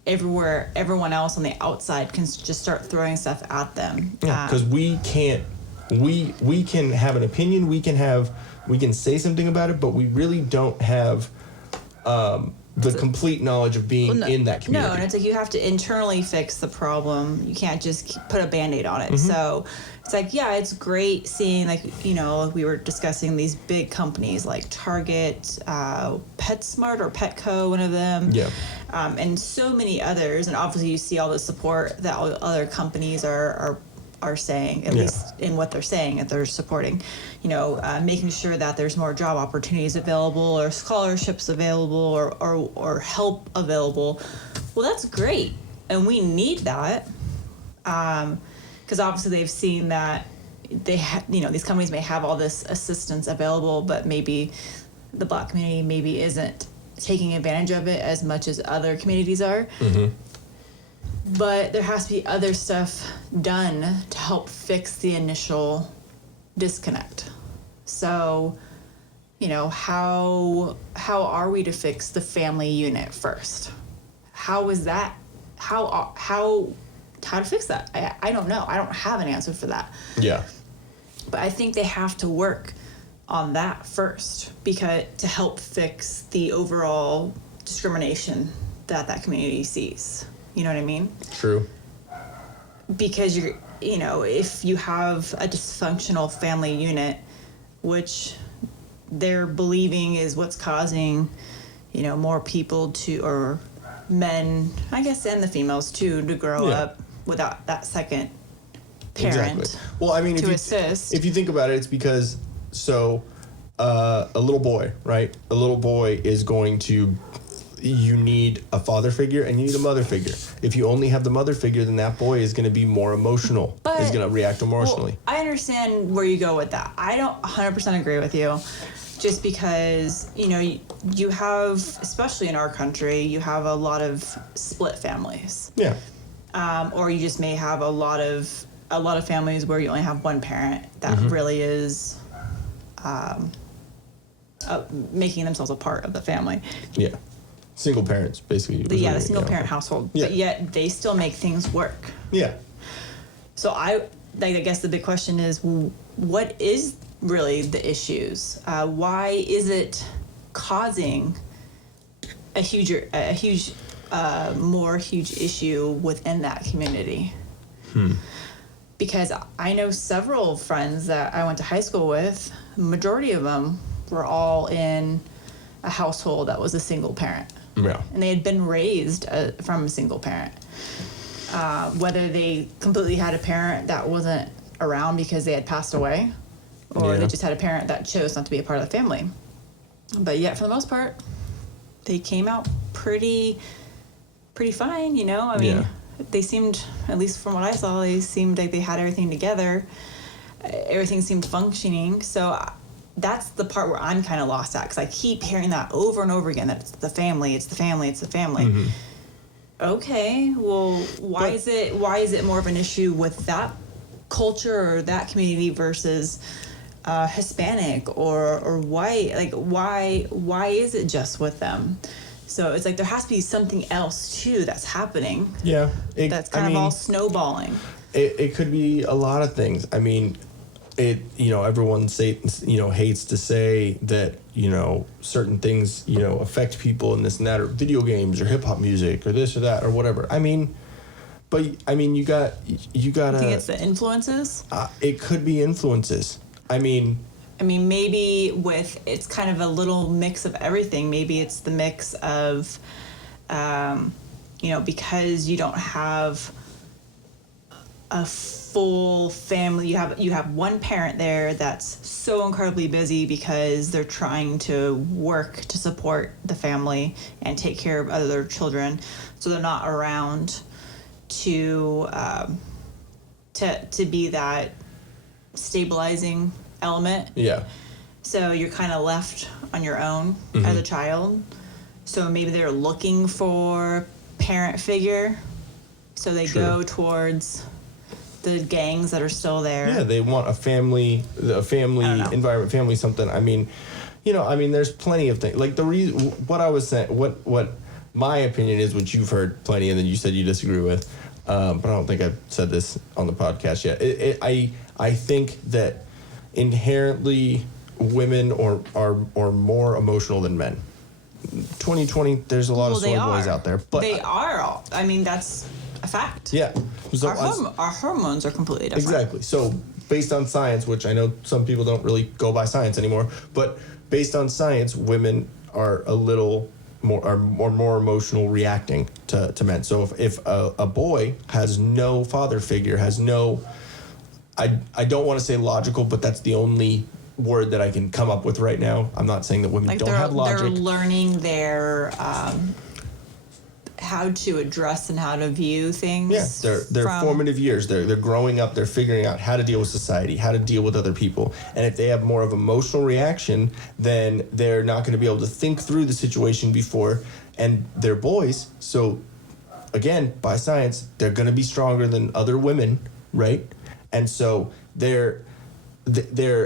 everyone else on the outside can just start throwing stuff at them. Yeah, because we can have an opinion, we can say something about it, but we really don't have the complete knowledge of being in that community. No, and it's like you have to internally fix the problem. You can't just put a Band-Aid on it. So it's like, yeah, it's great seeing, like, we were discussing these big companies like Target, PetSmart or Petco, one of them. Yeah. And so many others. And obviously you see all the support that all the other companies are saying, at least in what they're saying that they're supporting, making sure that there's more job opportunities available or scholarships available or help available. Well, that's great. And we need that. Because obviously they've seen that these companies may have all this assistance available, but maybe the Black community maybe isn't taking advantage of it as much as other communities are. But there has to be other stuff done to help fix the initial disconnect. So, how are we to fix the family unit first? How is that? How to fix that? I don't know. I don't have an answer for that. Yeah. But I think they have to work on that first to help fix the overall discrimination that community sees. You know what I mean? True. Because if you have a dysfunctional family unit, which they're believing is what's causing, more people or men, I guess, and the females too, to grow up without that second parent. Exactly. Well, I mean, assist. If you think about it, it's because a little boy, right? A little boy is going to. You need a father figure and you need a mother figure. If you only have the mother figure, then that boy is going to be more emotional. He's going to react emotionally. Well, I understand where you go with that. I don't 100% agree with you. Just because, you have, especially in our country, you have a lot of split families. Yeah. Or you just may have a lot of families where you only have one parent that really is making themselves a part of the family. Yeah. Single parents, basically. The single parent household. Yeah. But yet they still make things work. Yeah. So I guess the big question is, what is really the issues? Why is it causing a huge issue within that community? Because I know several friends that I went to high school with. The majority of them were all in a household that was a single parent. Yeah. And they had been raised from a single parent. Whether they completely had a parent that wasn't around because they had passed away, or they just had a parent that chose not to be a part of the family. But yet, for the most part, they came out pretty fine, I mean, they seemed, at least from what I saw, they seemed like they had everything together. Everything seemed functioning. So that's the part where I'm kind of lost at, because I keep hearing that over and over again, that it's the family, it's the family, it's the family. Okay, well, why is it more of an issue with that culture or that community versus Hispanic or white? Like, why is it just with them? So it's like there has to be something else too that's happening. Yeah, that's kind of all snowballing. It could be a lot of things. I mean, everyone hates to say that, certain things, affect people and this and that, or video games or hip hop music or this or that or whatever. I mean, you got. You think it's the influences? It could be influences. I mean, I mean, maybe it's kind of a little mix of everything. Maybe it's the mix of, because you don't have a full family. You have one parent there that's so incredibly busy because they're trying to work to support the family and take care of other children, so they're not around to be that stabilizing element. Yeah. So you're kind of left on your own as a child. So maybe they're looking for parent figure. So they go towards the gangs that are still there. Yeah, they want a family environment, family something. I mean, there's plenty of things. Like what I was saying, what my opinion is, which you've heard plenty, and then you said you disagree with, but I don't think I've said this on the podcast yet. I think that inherently women are more emotional than men. 2020, there's a lot of soy boys out there, but they are all. I mean, that's a fact. Yeah. So our hormones are completely different. Exactly. So based on science, which I know some people don't really go by science anymore, but based on science, women are a little more emotional reacting to men. So if a boy has no father figure, has no, I don't want to say logical, but that's the only word that I can come up with right now. I'm not saying that women don't have logic. They're learning their how to address and how to view things. Yeah, they're formative years. They're growing up. They're figuring out how to deal with society, how to deal with other people. And if they have more of emotional reaction, then they're not going to be able to think through the situation before. And they're boys, so again, by science, they're going to be stronger than other women, right? And so they're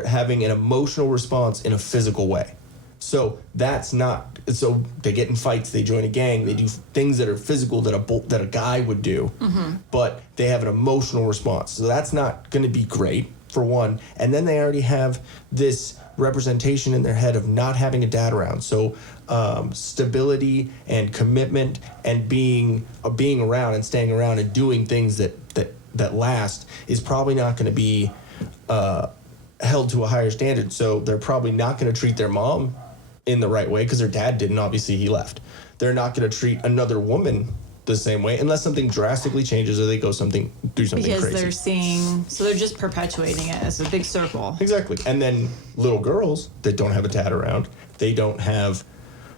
having an emotional response in a physical way. So that's not. So they get in fights, they join a gang, they do things that are physical that a guy would do, but they have an emotional response. So that's not going to be great, for one. And then they already have this representation in their head of not having a dad around. So stability and commitment and being around and staying around and doing things that last is probably not going to be held to a higher standard. So they're probably not going to treat their mom in the right way because their dad didn't. Obviously, he left. They're not going to treat another woman the same way unless something drastically changes or they go do something because crazy. They're just perpetuating it as a big circle. Exactly. And then little girls that don't have a dad around, they don't have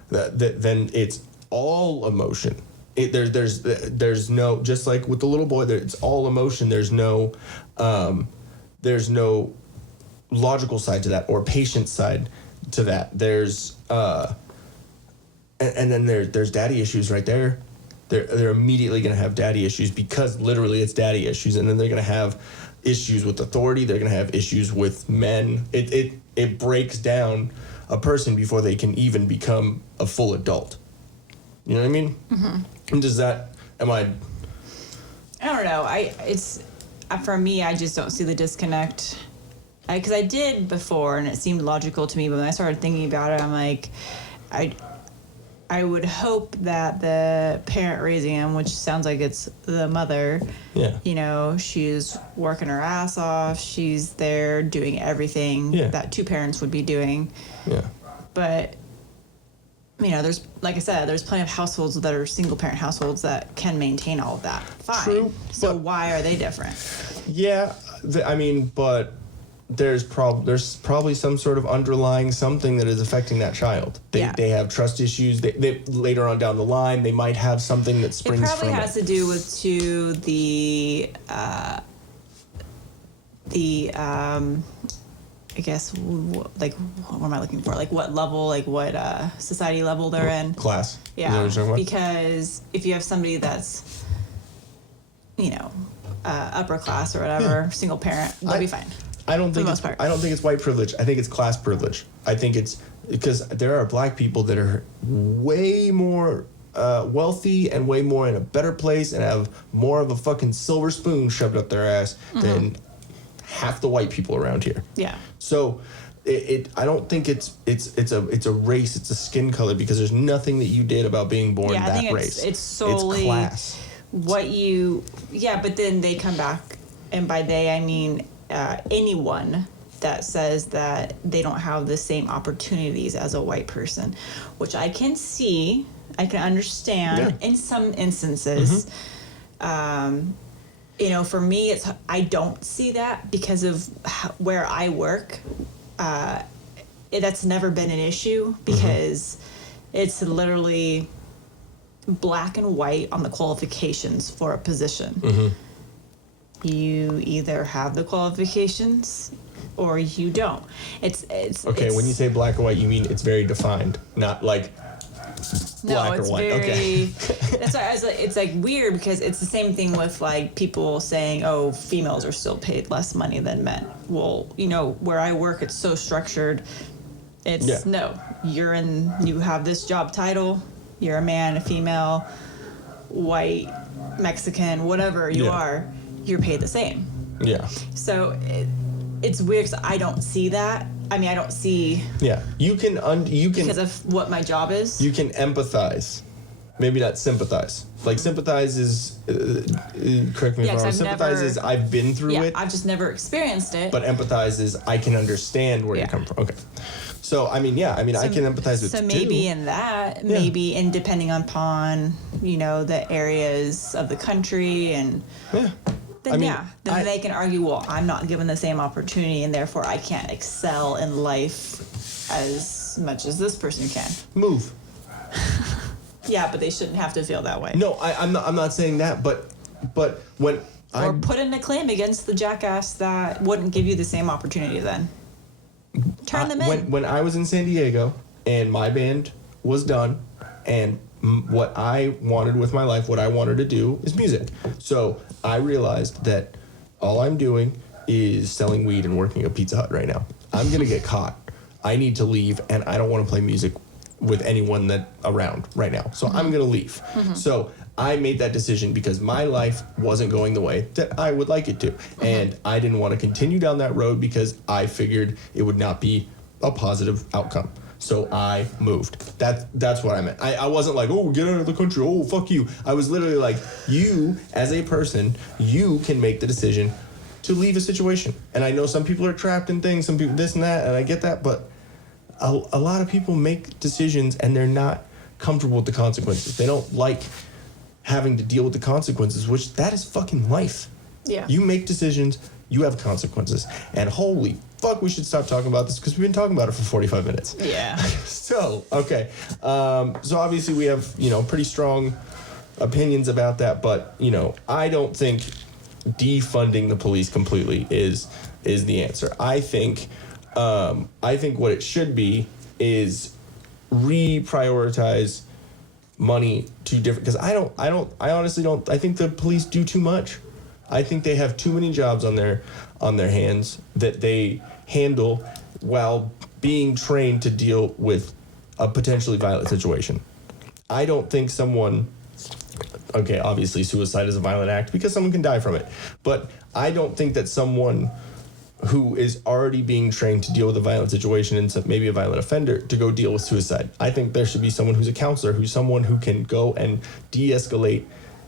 then it's all emotion. There's no, just like with the little boy, it's all emotion. There's no logical side to that or patient side to that. There's and then there's daddy issues right there. They're immediately going to have daddy issues because literally it's daddy issues, and then they're going to have issues with authority. They're going to have issues with men. It breaks down a person before they can even become a full adult. You know what I mean? Mm-hmm. I don't know. For me, I just don't see the disconnect. Because I did before, and it seemed logical to me, but when I started thinking about it, I'm like, I would hope that the parent raising him, which sounds like it's the mother, she's working her ass off, she's there doing everything that two parents would be doing. Yeah. But, there's, like I said, there's plenty of households that are single-parent households that can maintain all of that. Fine. True, so why are they different? Yeah, but there's probably some sort of underlying something that is affecting that child. They have trust issues. They later on down the line, they might have something that springs from it. It probably has to do with I guess, like, what am I looking for? Like, what level, like, what society level they're in. Class. Yeah. Is that what you're talking about? Because if you have somebody that's, upper class or whatever, single parent, they'll be fine. I don't think it's white privilege. I think it's class privilege. I think it's because there are black people that are way more wealthy and way more in a better place and have more of a fucking silver spoon shoved up their ass than half the white people around here. Yeah. So I don't think it's a race, it's a skin color, because there's nothing that you did about being born that I think race. It's solely class. but then they come back, and by they I mean anyone that says that they don't have the same opportunities as a white person, which I can see, I can understand in some instances. You know, for me, I don't see that because of where I work. That's never been an issue because it's literally black and white on the qualifications for a position. You either have the qualifications or you don't. It's when you say black and white, you mean it's very defined, not like black or white. Very, that's why it's like weird because it's the same thing with like people saying, oh, females are still paid less money than men. Well, you know, where I work, it's so structured. It's no, you have this job title, you're a man, a female, white, Mexican, whatever you are, you're paid the same. Yeah. So it's weird because I don't see that. I mean, I don't see. Yeah, you can because of what my job is. You can empathize, maybe not sympathize. Like sympathize is correct me if I'm wrong. Sympathize is I've been through it. I've just never experienced it. But empathize is I can understand where you come from. Okay. So I mean, I can empathize with. So maybe in that, maybe in depending upon the areas of the country and. Yeah. Then they can argue, well, I'm not given the same opportunity and therefore I can't excel in life as much as this person can. Move. Yeah, but they shouldn't have to feel that way. No, I'm not saying that, but when or put in a claim against the jackass that wouldn't give you the same opportunity then. Turn them in. When I was in San Diego and my band was done and what I wanted with my life, what I wanted to do is music. So I realized that all I'm doing is selling weed and working at Pizza Hut right now. I'm going to get caught. I need to leave, and I don't want to play music with anyone that around right now. So I'm going to leave. So I made that decision because my life wasn't going the way that I would like it to. And I didn't want to continue down that road because I figured it would not be a positive outcome. So I moved. That's what I meant. I wasn't like, oh, get out of the country. Oh, fuck you. I was literally like, you, as a person, you can make the decision to leave a situation. And I know some people are trapped in things, some people this and that, and I get that. But a lot of people make decisions and they're not comfortable with the consequences. They don't like having to deal with the consequences, which that is fucking life. Yeah. You make decisions, you have consequences. And holy fuck, we should stop talking about this because we've been talking about it for 45 minutes. Yeah. So, okay. So obviously we have, pretty strong opinions about that, but, I don't think defunding the police completely is the answer. I think what it should be is reprioritize money to different, because I honestly don't, I think the police do too much. I think they have too many jobs on their hands that they handle while being trained to deal with a potentially violent situation. I don't think obviously suicide is a violent act because someone can die from it, but I don't think that someone who is already being trained to deal with a violent situation and maybe a violent offender to go deal with suicide. I think there should be someone who's a counselor, who's someone who can go and de-escalate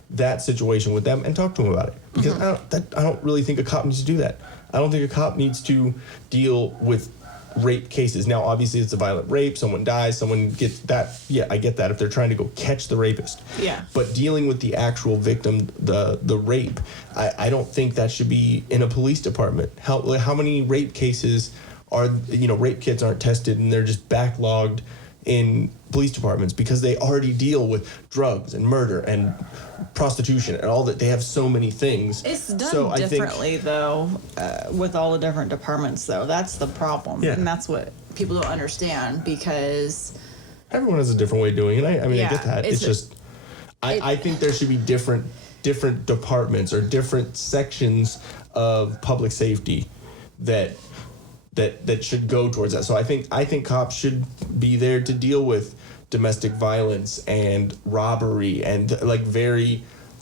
that situation with them and talk to them about it. Because I don't really think a cop needs to do that. I don't think a cop needs to deal with rape cases. Now, obviously, it's a violent rape. Someone dies. Someone gets that. Yeah, I get that if they're trying to go catch the rapist. Yeah. But dealing with the actual victim, the rape, I don't think that should be in a police department. How many rape cases are, rape kits aren't tested and they're just backlogged in police departments because they already deal with drugs and murder and prostitution and all that. They have so many things. It's done differently though, with all the different departments though. That's the problem. Yeah. And that's what people don't understand because everyone has a different way of doing it. I get that. It's just I think there should be different departments or different sections of public safety that should go towards that. So I think cops should be there to deal with domestic violence and robbery and like very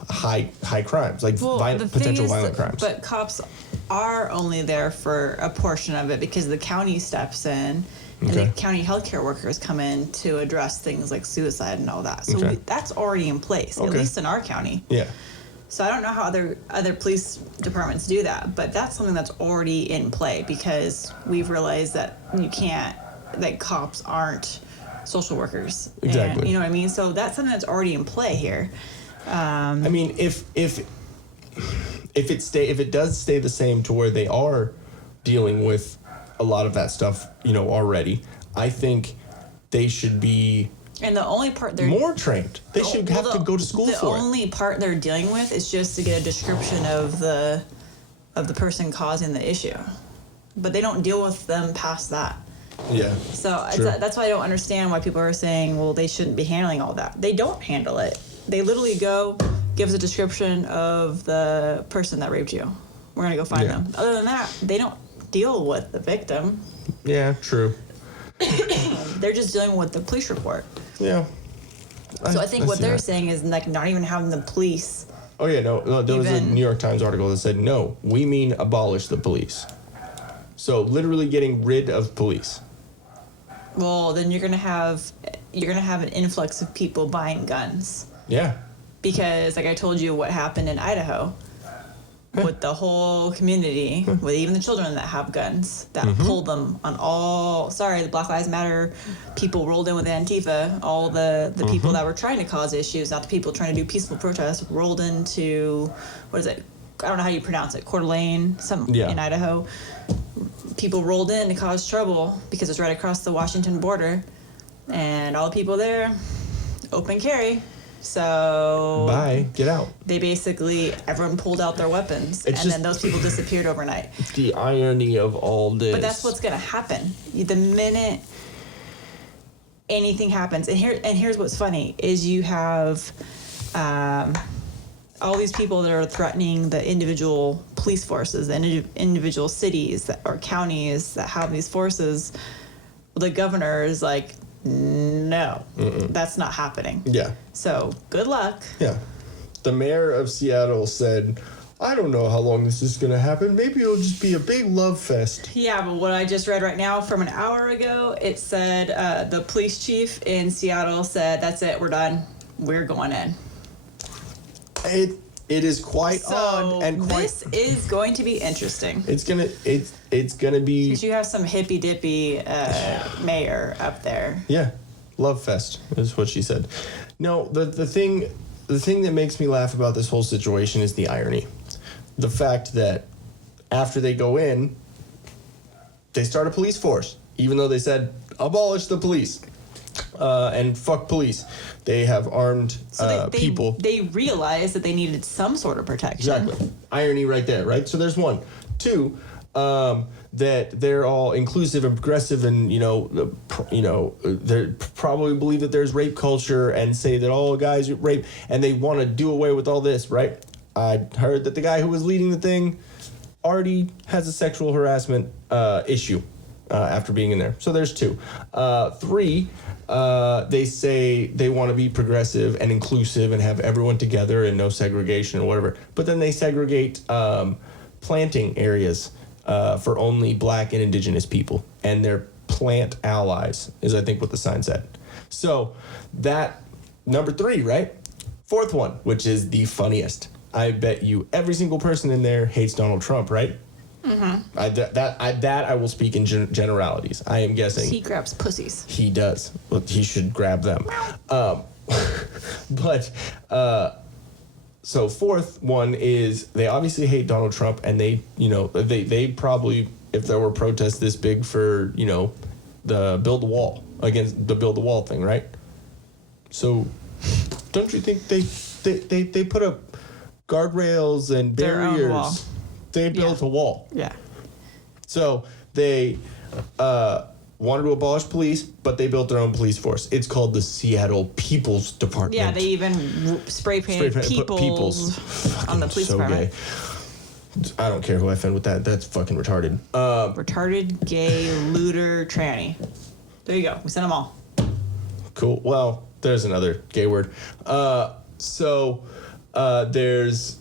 high crimes, like potential violent crimes. But cops are only there for a portion of it because the county steps in and the county healthcare workers come in to address things like suicide and all that. So that's already in place, at least in our county. Yeah. So I don't know how other police departments do that, but that's something that's already in play because we've realized that that cops aren't social workers. Exactly. And, you know what I mean? So that's something that's already in play here. I mean, if it does stay the same to where they are dealing with a lot of that stuff, already, I think they should be. And the only part they're more trained. They should have to go to school for it. The only part they're dealing with is just to get a description of the person causing the issue, but they don't deal with them past that. Yeah. So that's why I don't understand why people are saying, well, they shouldn't be handling all that. They don't handle it. They literally go give us a description of the person that raped you. We're gonna go find them. Other than that, they don't deal with the victim. Yeah, true. They're just dealing with the police report. Yeah. So I think what they're saying is like not even having the police. Oh yeah, no. There was a New York Times article that said, no, we mean abolish the police. So literally getting rid of police. Well, then you're gonna have an influx of people buying guns. Yeah. Because like I told you, what happened in Idaho. With the whole community, with even the children that have guns, that pulled them on the Black Lives Matter people rolled in with Antifa, all the people that were trying to cause issues, not the people trying to do peaceful protests, rolled into, what is it? I don't know how you pronounce it, Coeur d'Alene, in Idaho. People rolled in to cause trouble because it's right across the Washington border. And all the people there, open carry. So bye, get out. Everyone pulled out their weapons, then those people disappeared overnight. The irony of all this. But that's what's gonna happen. The minute anything happens, and here's what's funny is you have all these people that are threatening the individual police forces, the individual cities or counties that have these forces. The governor is like, no, that's not happening. Yeah. So good luck. Yeah. The mayor of Seattle said, I don't know how long this is going to happen. Maybe it'll just be a big love fest. Yeah, but what I just read right now from an hour ago, it said the police chief in Seattle said, that's it, we're done. We're going in. It is quite odd and quite. This is going to be interesting. It's gonna be. Because you have some hippy dippy mayor up there. Yeah, love fest is what she said. No, the thing that makes me laugh about this whole situation is the irony, the fact that after they go in, they start a police force, even though they said abolish the police. And fuck police. They have armed people. They realized that they needed some sort of protection. Exactly. Irony right there, right? So there's one. Two, that they're all inclusive and progressive and, they probably believe that there's rape culture and say that all guys rape and they want to do away with all this, right? I heard that the guy who was leading the thing already has a sexual harassment issue after being in there. So there's two. Three, they say they want to be progressive and inclusive and have everyone together and no segregation or whatever. But then they segregate planting areas for only black and indigenous people. And they're plant allies, is I think what the sign said. So that, number three, right? Fourth one, which is the funniest. I bet you every single person in there hates Donald Trump, right? Mm-hmm. I will speak in generalities. I am guessing he grabs pussies. He does. Well, he should grab them. So fourth one is they obviously hate Donald Trump, and they probably, if there were protests this big for the build the wall against the build the wall thing, right? So don't you think they put up guardrails and barriers? They built a wall. Yeah. So they wanted to abolish police, but they built their own police force. It's called the Seattle People's Department. Yeah, they even spray painted peoples on the police department. Gay. I don't care who I offend with that. That's fucking retarded. Retarded, gay, looter, tranny. There you go. We sent them all. Cool. Well, there's another gay word. There's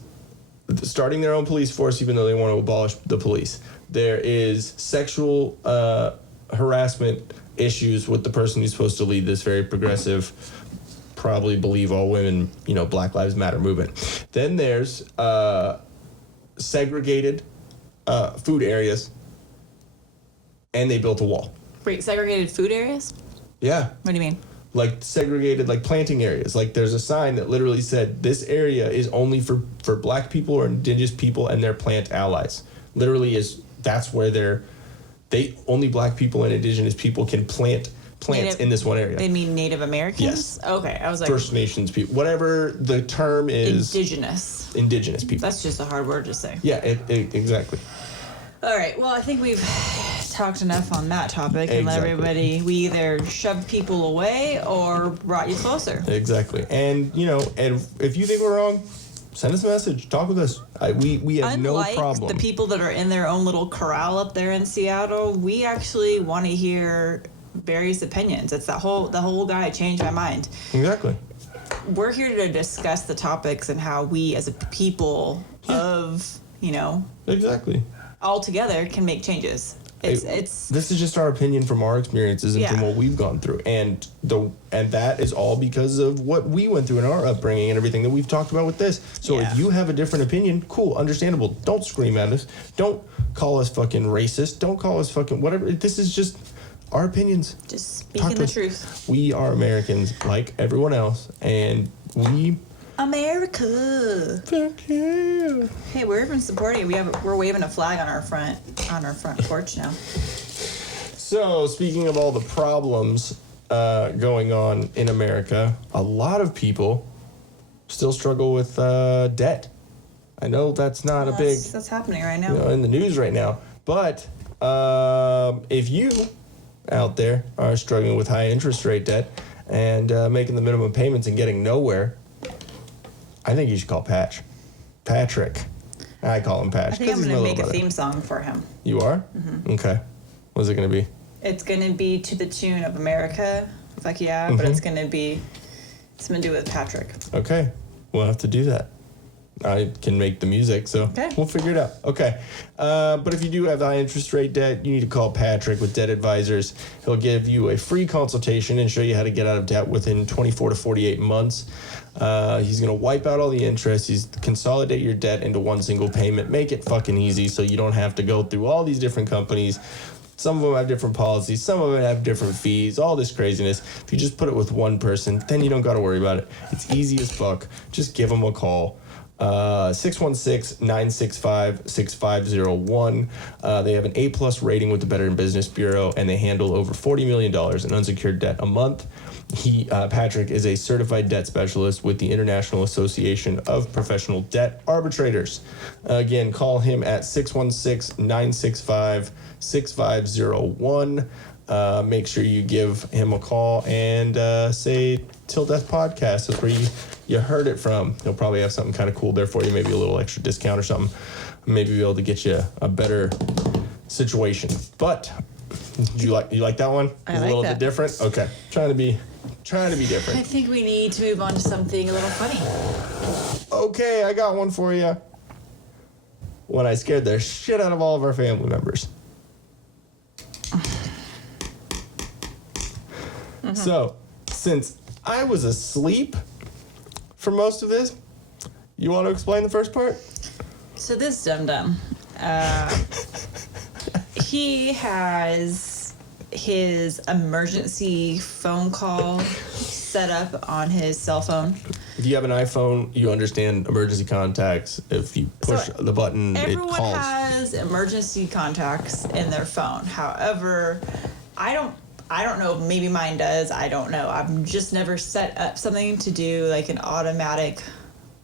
starting their own police force, even though they want to abolish the police. There is sexual harassment issues with the person who's supposed to lead this very progressive probably believe all women, Black Lives Matter movement. Then there's segregated food areas, and they built a wall. Wait, segregated food areas? Yeah. What do you mean? Like segregated, like planting areas. Like there's a sign that literally said, this area is only for black people or indigenous people and their plant allies. Literally that's where only black people and indigenous people can plant plants in this one area. They mean Native Americans? Yes. Okay, I was like... First Nations people. Whatever the term is. Indigenous people. That's just a hard word to say. Yeah, exactly. All right, well, I think we've talked enough on that topic and let everybody, we either shoved people away or brought you closer. Exactly. And, and if you think we're wrong, send us a message. Talk with us. We have no problem. The people that are in their own little corral up there in Seattle, we actually want to hear various opinions. It's the whole guy changed my mind. Exactly. We're here to discuss the topics and how we as a people of, Exactly. all together can make changes. This is just our opinion from our experiences and from what we've gone through, and that is all because of what we went through in our upbringing and everything that we've talked about with this. So if you have a different opinion, cool, understandable. Don't scream at us. Don't call us fucking racist. Don't call us fucking whatever. This is just our opinions. Just speaking the truth. We are Americans like everyone else, and we. America. Fuck yeah. Hey, we're even supporting it. We're waving a flag on our front porch now. So, speaking of all the problems going on in America, a lot of people still struggle with debt. I know that's not a big... That's happening right now. In the news right now. But if you out there are struggling with high interest rate debt and making the minimum payments and getting nowhere, I think you should call Patrick. I call him Patch. I think I'm going to make a theme song for him. You are? Mm-hmm. Okay. What's it going to be? It's going to be to the tune of America. Fuck yeah. But it's going to be something to do with Patrick. Okay. We'll have to do that. I can make the music, so we'll figure it out. Okay. But if you do have high interest rate debt, you need to call Patrick with Debt Advisors. He'll give you a free consultation and show you how to get out of debt within 24 to 48 months. He's going to wipe out all the interest. He's consolidate your debt into one single payment. Make it fucking easy so you don't have to go through all these different companies. Some of them have different policies. Some of them have different fees. All this craziness. If you just put it with one person, then you don't got to worry about it. It's easy as fuck. Just give them a call. 616-965-6501. They have an A+ rating with the Better Business Bureau, and they handle over $40 million in unsecured debt a month. Patrick is a certified debt specialist with the International Association of Professional Debt Arbitrators. Again, call him at 616-965-6501. Make sure you give him a call and say Till Death Podcast. That's where you heard it from. He'll probably have something kind of cool there for you, maybe a little extra discount or something. Maybe be able to get you a better situation. But you like that one? I like a little bit different. Okay, trying to be different. I think we need to move on to something a little funny. Okay, I got one for you. When I scared the shit out of all of our family members. Mm-hmm. So, since I was asleep for most of this, you want to explain the first part? So this dum-dum, he has his emergency phone call set up on his cell phone. If you have an iPhone, you understand emergency contacts. If you push the button, it calls. Everyone has emergency contacts in their phone. However, I don't know. Maybe mine does. I don't know. I've just never set up something to do like an automatic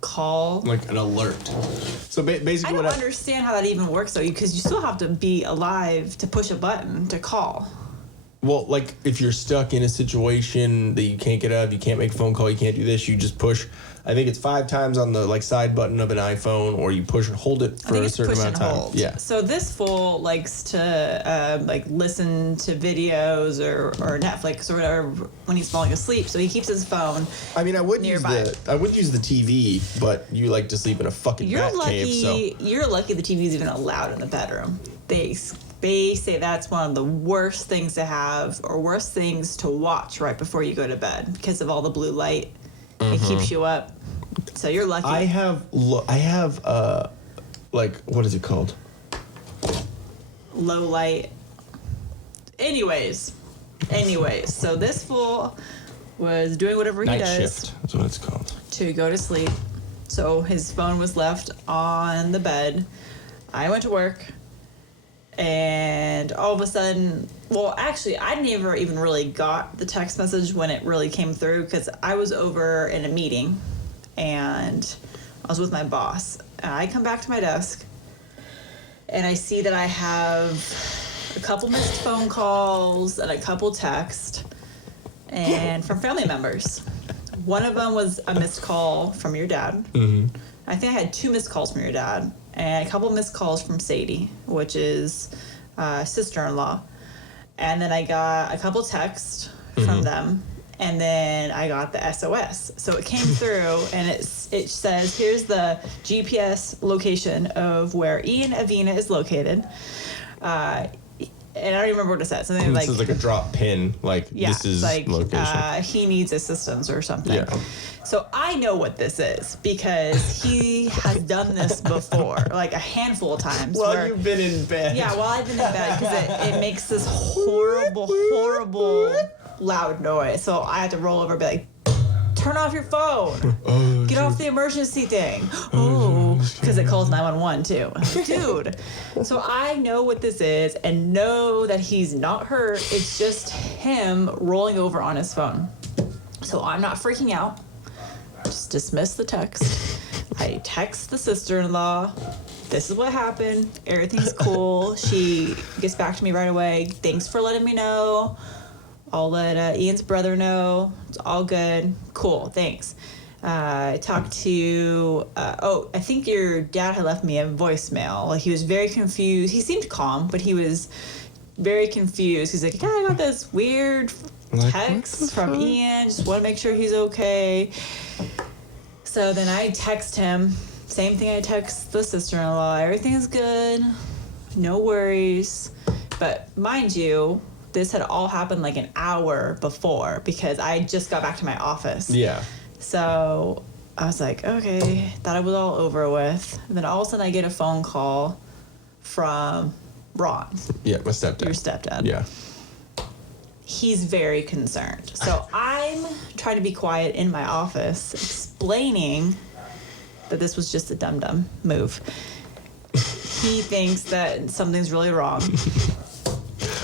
call. Like an alert. So basically I don't understand how that even works though, because you still have to be alive to push a button to call. Well, like if you're stuck in a situation that you can't get out of, you can't make a phone call, you can't do this, you just push. I think it's 5 times on the side button of an iPhone, or you push and hold it for a certain amount of time. Hold. Yeah. So this fool likes to listen to videos or Netflix or whatever when he's falling asleep. So he keeps his phone. I mean, I would nearby. use the TV, but you like to sleep in a fucking bat cave. So you're lucky the TV's even allowed in the bedroom. They say that's one of the worst things to have or worst things to watch right before you go to bed because of all the blue light. It keeps you up. So you're lucky. I have like, what is it called? Low light. Anyways, so this fool was doing whatever he Night does. shift. That's what it's called. To go to sleep. So his phone was left on the bed. I went to work. And all of a sudden, well, actually, I never even really got the text message when it really came through because I was over in a meeting and I was with my boss. And I come back to my desk and I see that I have a couple missed phone calls and a couple texts and from family members. One of them was a missed call from your dad. Mm-hmm. I think I had 2 missed calls from your dad. And a couple missed calls from Sadie, which is sister-in-law. And then I got a couple texts from them. And then I got the SOS. So it came through, and it says, here's the GPS location of where Ian Avina is located. And I don't remember what it said. Something like... This is like a drop pin. Like, Yeah, this is like, location. he needs assistance or something. Yeah. So I know what this is because he has done this before, like a handful of times. Well, you've been in bed. Yeah, while I've been in bed because it makes this horrible, horrible loud noise. So I have to roll over and be like, turn off your phone. Get off the emergency thing. Because it calls 911 too. Dude. So I know what this is and know that he's not hurt. It's just him rolling over on his phone. So I'm not freaking out. Just dismiss the text. I text the sister-in-law. This is what happened. Everything's cool. She gets back to me right away. Thanks for letting me know. I'll let Ian's brother know. It's all good. Cool. Thanks. I talked to, I think your dad had left me a voicemail. Like, he was very confused. He seemed calm, but he was very confused. He's like, yeah, I got this weird text from Ian. Just want to make sure he's okay. So then I text him. Same thing I text the sister-in-law. Everything is good. No worries. But mind you, this had all happened like an hour before because I just got back to my office. Yeah. So I was like, okay, thought it was all over with. And then all of a sudden I get a phone call from Ron. Yeah, my stepdad. Your stepdad. Yeah. He's very concerned. So I'm trying to be quiet in my office, explaining that this was just a dum-dum move. He thinks that something's really wrong.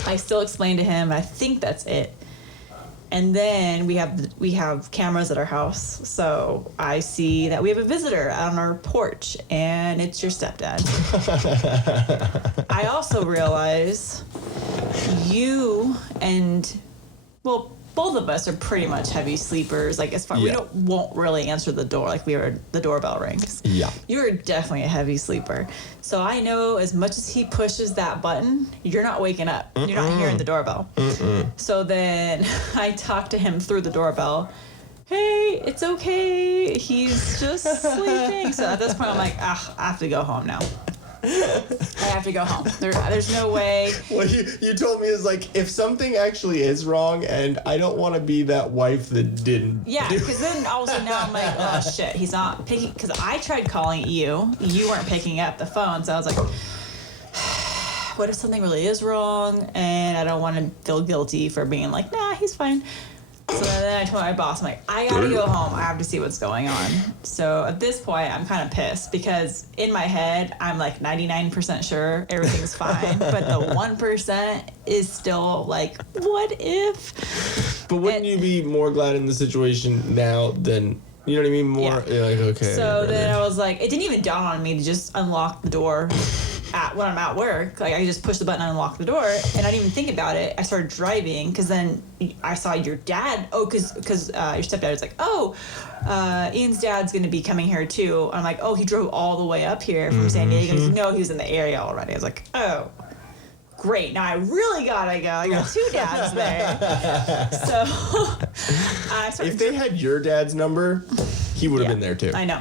I still explain to him, I think that's it. And then we have cameras at our house, so I see that we have a visitor out on our porch, and it's your stepdad. I also realize you and, well, both of us are pretty much heavy sleepers. Like, as far we won't really answer the door, like the doorbell rings. Yeah. You're definitely a heavy sleeper. So I know as much as he pushes that button, you're not waking up. You're not hearing the doorbell. So then I talk to him through the doorbell. Hey, it's okay. He's just sleeping. So at this point, I'm like, I have to go home now. I have to go home. There's no way. What you told me is like, if something actually is wrong, and I don't want to be that wife that didn't. Yeah, because then also now I'm like, oh shit, he's not picking. Because I tried calling you weren't picking up the phone, so I was like, what if something really is wrong, and I don't want to feel guilty for being like, nah, he's fine. So then I told my boss, I'm like, I gotta go home. I have to see what's going on. So at this point, I'm kind of pissed because in my head, I'm like 99% sure everything's fine. But the 1% is still like, what if? But wouldn't you be more glad in the situation now than, you know what I mean? More, you're like, okay. So then I was like, it didn't even dawn on me to just unlock the door when I'm at work. Like, I just push the button and unlock the door, and I didn't even think about it. I started driving because then I saw your dad. Oh, because your stepdad was like, Ian's dad's going to be coming here too. I'm like, oh, he drove all the way up here from San Diego. He's like, no, he was in the area already. I was like, oh, great. Now I really gotta go. I got 2 dads there. So if they had your dad's number, he would have been there too. I know.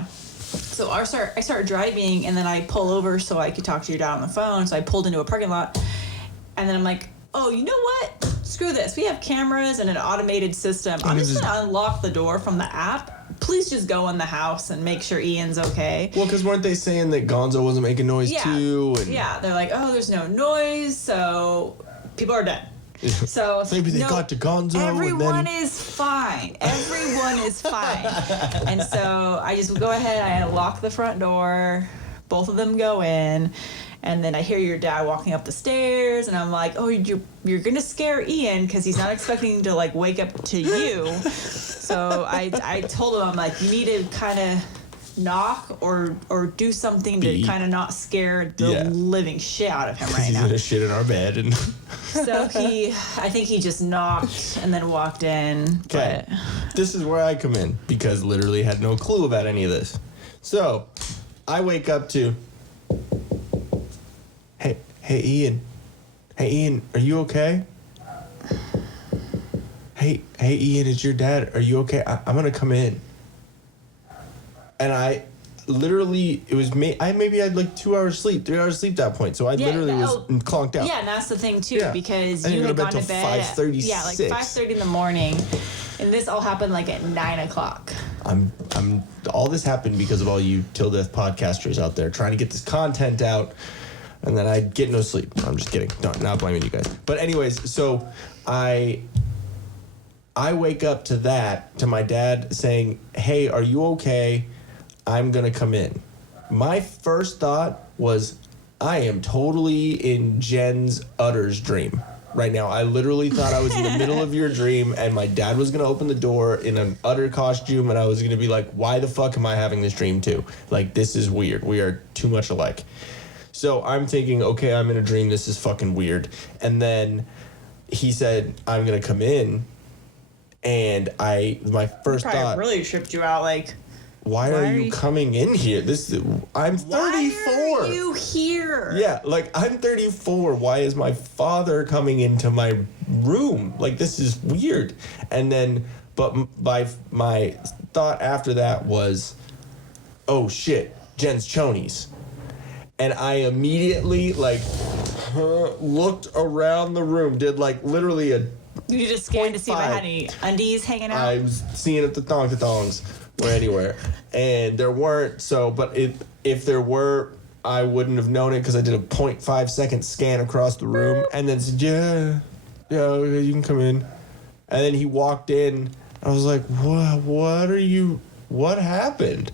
So I start driving, and then I pull over so I could talk to your dad on the phone. So I pulled into a parking lot, and then I'm like, oh, you know what? Screw this. We have cameras and an automated system. I'm just going to unlock the door from the app please just go in the house and make sure Ian's okay. Well, because weren't they saying that Gonzo wasn't making noise too? And Yeah, they're like, oh, there's no noise, so people are dead. So maybe they got to Gonzo. Everyone is fine. Everyone is fine. And so I just go ahead. I lock the front door. Both of them go in, and then I hear your dad walking up the stairs, and I'm like, oh, you're gonna scare Ian because he's not expecting to like wake up to you. So I told him, I'm like, you need to kind of knock or do something to kind of not scare the living shit out of him right he's now. He's gonna shit in our bed. And so I think he just knocked and then walked in. Okay, this is where I come in because literally had no clue about any of this. So I wake up to, hey Ian, are you okay? Hey Ian, it's your dad. Are you okay? I'm gonna come in. And I literally, it was me. I maybe had like 2 hours sleep, 3 hours sleep at that point. So I literally was conked out. Yeah, and that's the thing too, because you had gone to bed at 5:36. Yeah, like 5:30 in the morning, and this all happened like at 9 o'clock. I'm all this happened because of all you Till Death podcasters out there trying to get this content out, and then I get no sleep. I'm just kidding. Not blaming you guys. But anyways, so I wake up to that, to my dad saying, "Hey, are you okay? I'm gonna come in." My first thought was, I am totally in Jen's Utter's dream right now. I literally thought I was in the middle of your dream and my dad was gonna open the door in an Utter costume and I was gonna be like, why the fuck am I having this dream too? Like, this is weird. We are too much alike. So I'm thinking, okay, I'm in a dream. This is fucking weird. And then he said, I'm gonna come in. And my first thought really tripped you out, like, why are you coming in here? I'm 34. Why are you here? Yeah, like, I'm 34. Why is my father coming into my room? Like, this is weird. And then, but my thought after that was, oh shit, Jen's chonies. And I immediately, like, looked around the room, did like literally a You just scanned to see if I had any undies hanging out? I was seeing if the thongs were anywhere. And there weren't, but if there were, I wouldn't have known it because I did a 0.5 second scan across the room and then said, yeah, you can come in. And then he walked in. I was like, what happened?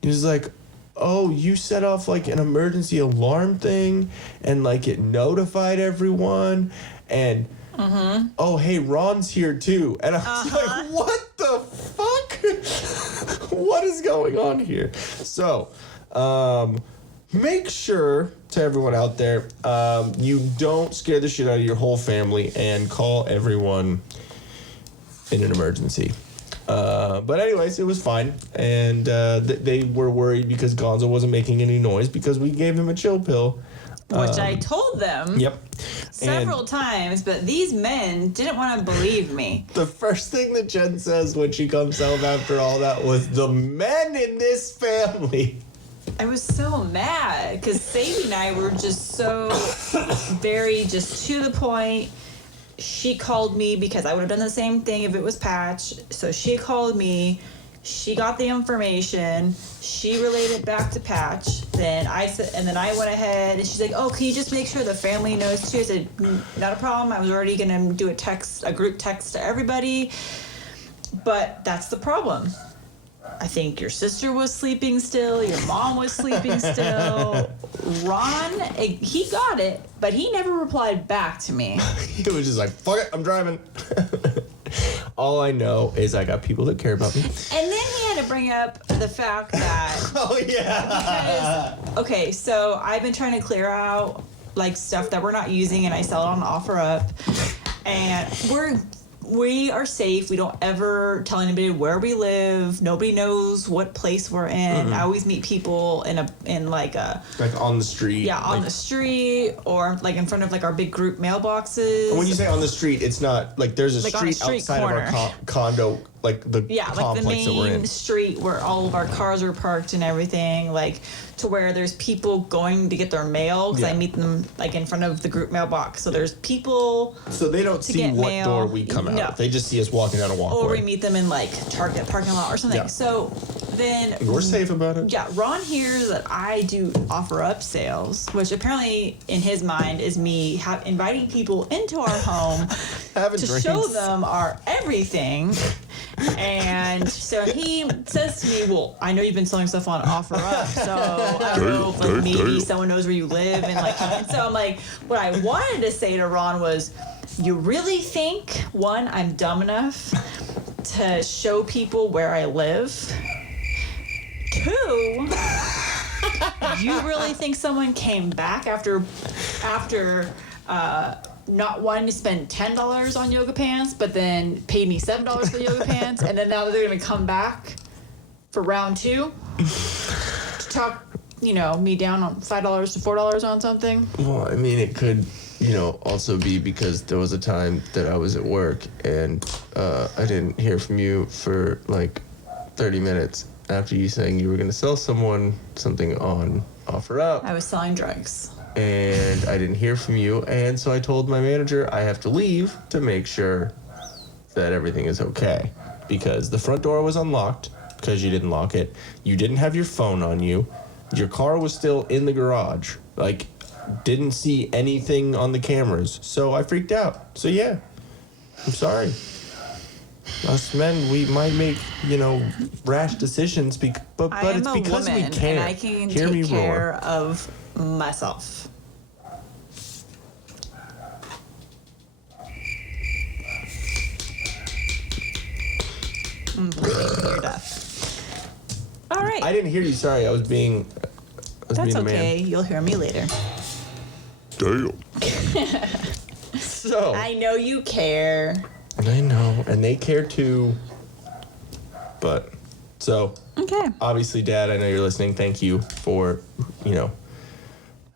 He was like, oh, you set off like an emergency alarm thing and like it notified everyone and oh, hey, Ron's here too. And I was like, what the fuck? What is going on here? So, make sure to everyone out there, you don't scare the shit out of your whole family and call everyone in an emergency. But anyways, it was fine. And they were worried because Gonzo wasn't making any noise because we gave him a chill pill. Which I told them several And times, but these men didn't want to believe me. the first thing that Jen says when she comes home after all that was, the men in this family. I was so mad because Sadie and I were just so very just to the point. She called me because I would have done the same thing if it was Patch. So she called me. She got the information. She relayed it back to Patch. Then I went ahead and she's like, "Oh, can you just make sure the family knows too?" I said, "Not a problem. I was already gonna do a group text to everybody." But that's the problem. I think your sister was sleeping still. Your mom was sleeping still. Ron, he got it, but he never replied back to me. He was just like, fuck it, I'm driving. All I know is I got people that care about me. And then he had to bring up the fact that... Oh, yeah. Because, okay, so I've been trying to clear out, like, stuff that we're not using, and I sell it on OfferUp. And we are safe. We don't ever tell anybody where we live. Nobody knows what place we're in. I always meet people in like on the street. Yeah, on the street or like in front of like our big group mailboxes. When you say on the street, it's not like there's a like street outside corner. of our condo, like the like the complex that we're in. main street where all of our cars are parked and everything, like to where there's people going to get their mail, because I meet them like in front of the group mailbox. So there's people. So they don't see what mail. door we come out of. They just see us walking down a walkway. Or we meet them in like Target parking lot or something. Yeah. So then we're safe about it. Yeah, Ron hears that I do offer up sales, which apparently in his mind is me inviting people into our home to show them our everything. And so he says to me, well, I know you've been selling stuff on offer up, so I don't know if like maybe someone knows where you live, and so I'm like, what I wanted to say to Ron was, you really think, one, I'm dumb enough to show people where I live? Two, you really think someone came back after not wanting to spend $10 on yoga pants, but then paid me $7 for yoga pants, and then now they're going to come back for round 2 to talk, me down on $5 to $4 on something? Well, I mean, it could, also be because there was a time that I was at work and I didn't hear from you for like 30 minutes after you saying you were going to sell someone something on offer up. I was selling drugs. And I didn't hear from you, and so I told my manager I have to leave to make sure that everything is okay. Because the front door was unlocked, because you didn't lock it. You didn't have your phone on you. Your car was still in the garage. Like, didn't see anything on the cameras. So I freaked out. So yeah, I'm sorry. Us men, we might make, rash decisions, but it's because we care. And I can Hear me take care roar. of myself. You're deaf. All right. I didn't hear you. Sorry, I was being. That's being a okay. man. You'll hear me later. Damn. So. I know you care. I know, and they care too. But so. Okay. Obviously, Dad, I know you're listening. Thank you for,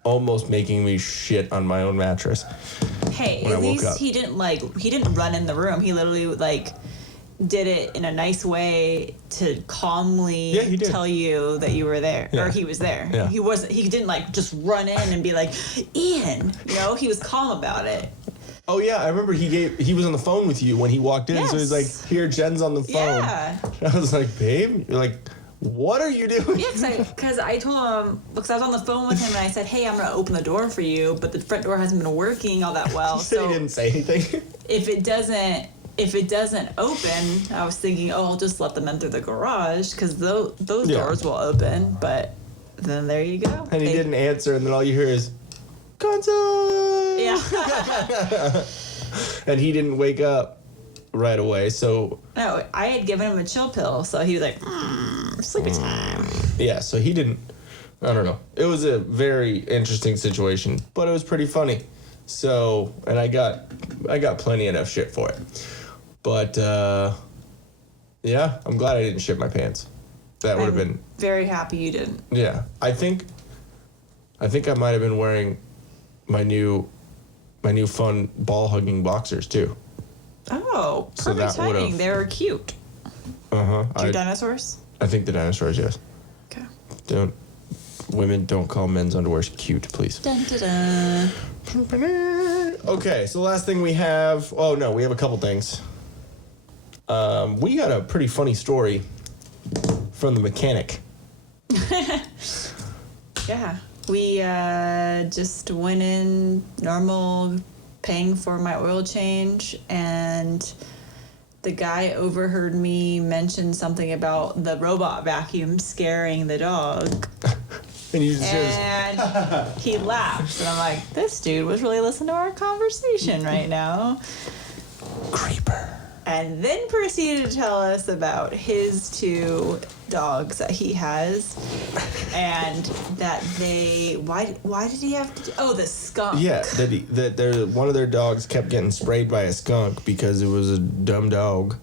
almost making me shit on my own mattress. Hey, when at I woke least up. he didn't run in the room. He literally did it in a nice way to calmly Yeah, he did. tell you that you were there, Yeah. or he was there. Yeah. He didn't just run in and be like, Ian, he was calm about it. Oh yeah, I remember he was on the phone with you when he walked in, so he's like, Yes. "Here, Jen's on the phone." Yeah. I was like, "Babe," you're like, "What are you doing?" Yeah, because I told him, because I was on the phone with him and I said, hey, I'm going to open the door for you, but the front door hasn't been working all that well. He said So he didn't say anything. if it doesn't open, I was thinking, I'll just let them in through the garage, because those doors will open. But then there you go. And he didn't answer, and then all you hear is, "Console!" Yeah. And he didn't wake up right away, so No, I had given him a chill pill, so he was like, sleepy time. yeah, so he didn't. I don't know. It was a very interesting situation, but it was pretty funny. So, and I got plenty enough shit for it. But yeah, I'm glad I didn't shit my pants. That would have been Very happy you didn't. yeah. I think I might have been wearing my new fun ball hugging boxers too. Oh, So perfect that would've- timing. They were cute. Cute dinosaurs? I think the dinosaurs, yes. Okay. Women don't call men's underwear cute, please. Dun, dun, dun. Okay, so the last thing we have. Oh no, we have a couple things. We got a pretty funny story from the mechanic. Yeah. We just went in normal, paying for my oil change, and the guy overheard me mention something about the robot vacuum scaring the dog. And you just And he laughed, and I'm like, this dude was really listening to our conversation right now. creeper. And then proceeded to tell us about his 2 dogs that he has, and that why did he have to the skunk. Yeah, one of their dogs kept getting sprayed by a skunk because it was a dumb dog,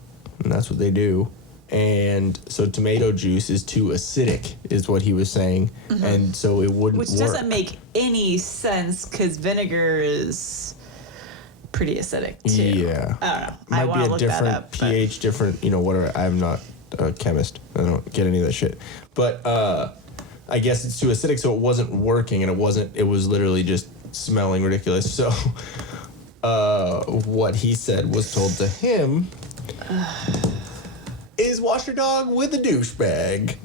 and that's what they do. And so tomato juice is too acidic, is what he was saying, and so it wouldn't Which work. doesn't make any sense, because vinegar is pretty acidic too. Yeah. I don't know. Might I want be to a look that different up. pH, different, whatever. I'm not a chemist. I don't get any of that shit. But I guess it's too acidic, so it wasn't working, and it was literally just smelling ridiculous. So what he said was told to him is wash your dog with a douchebag.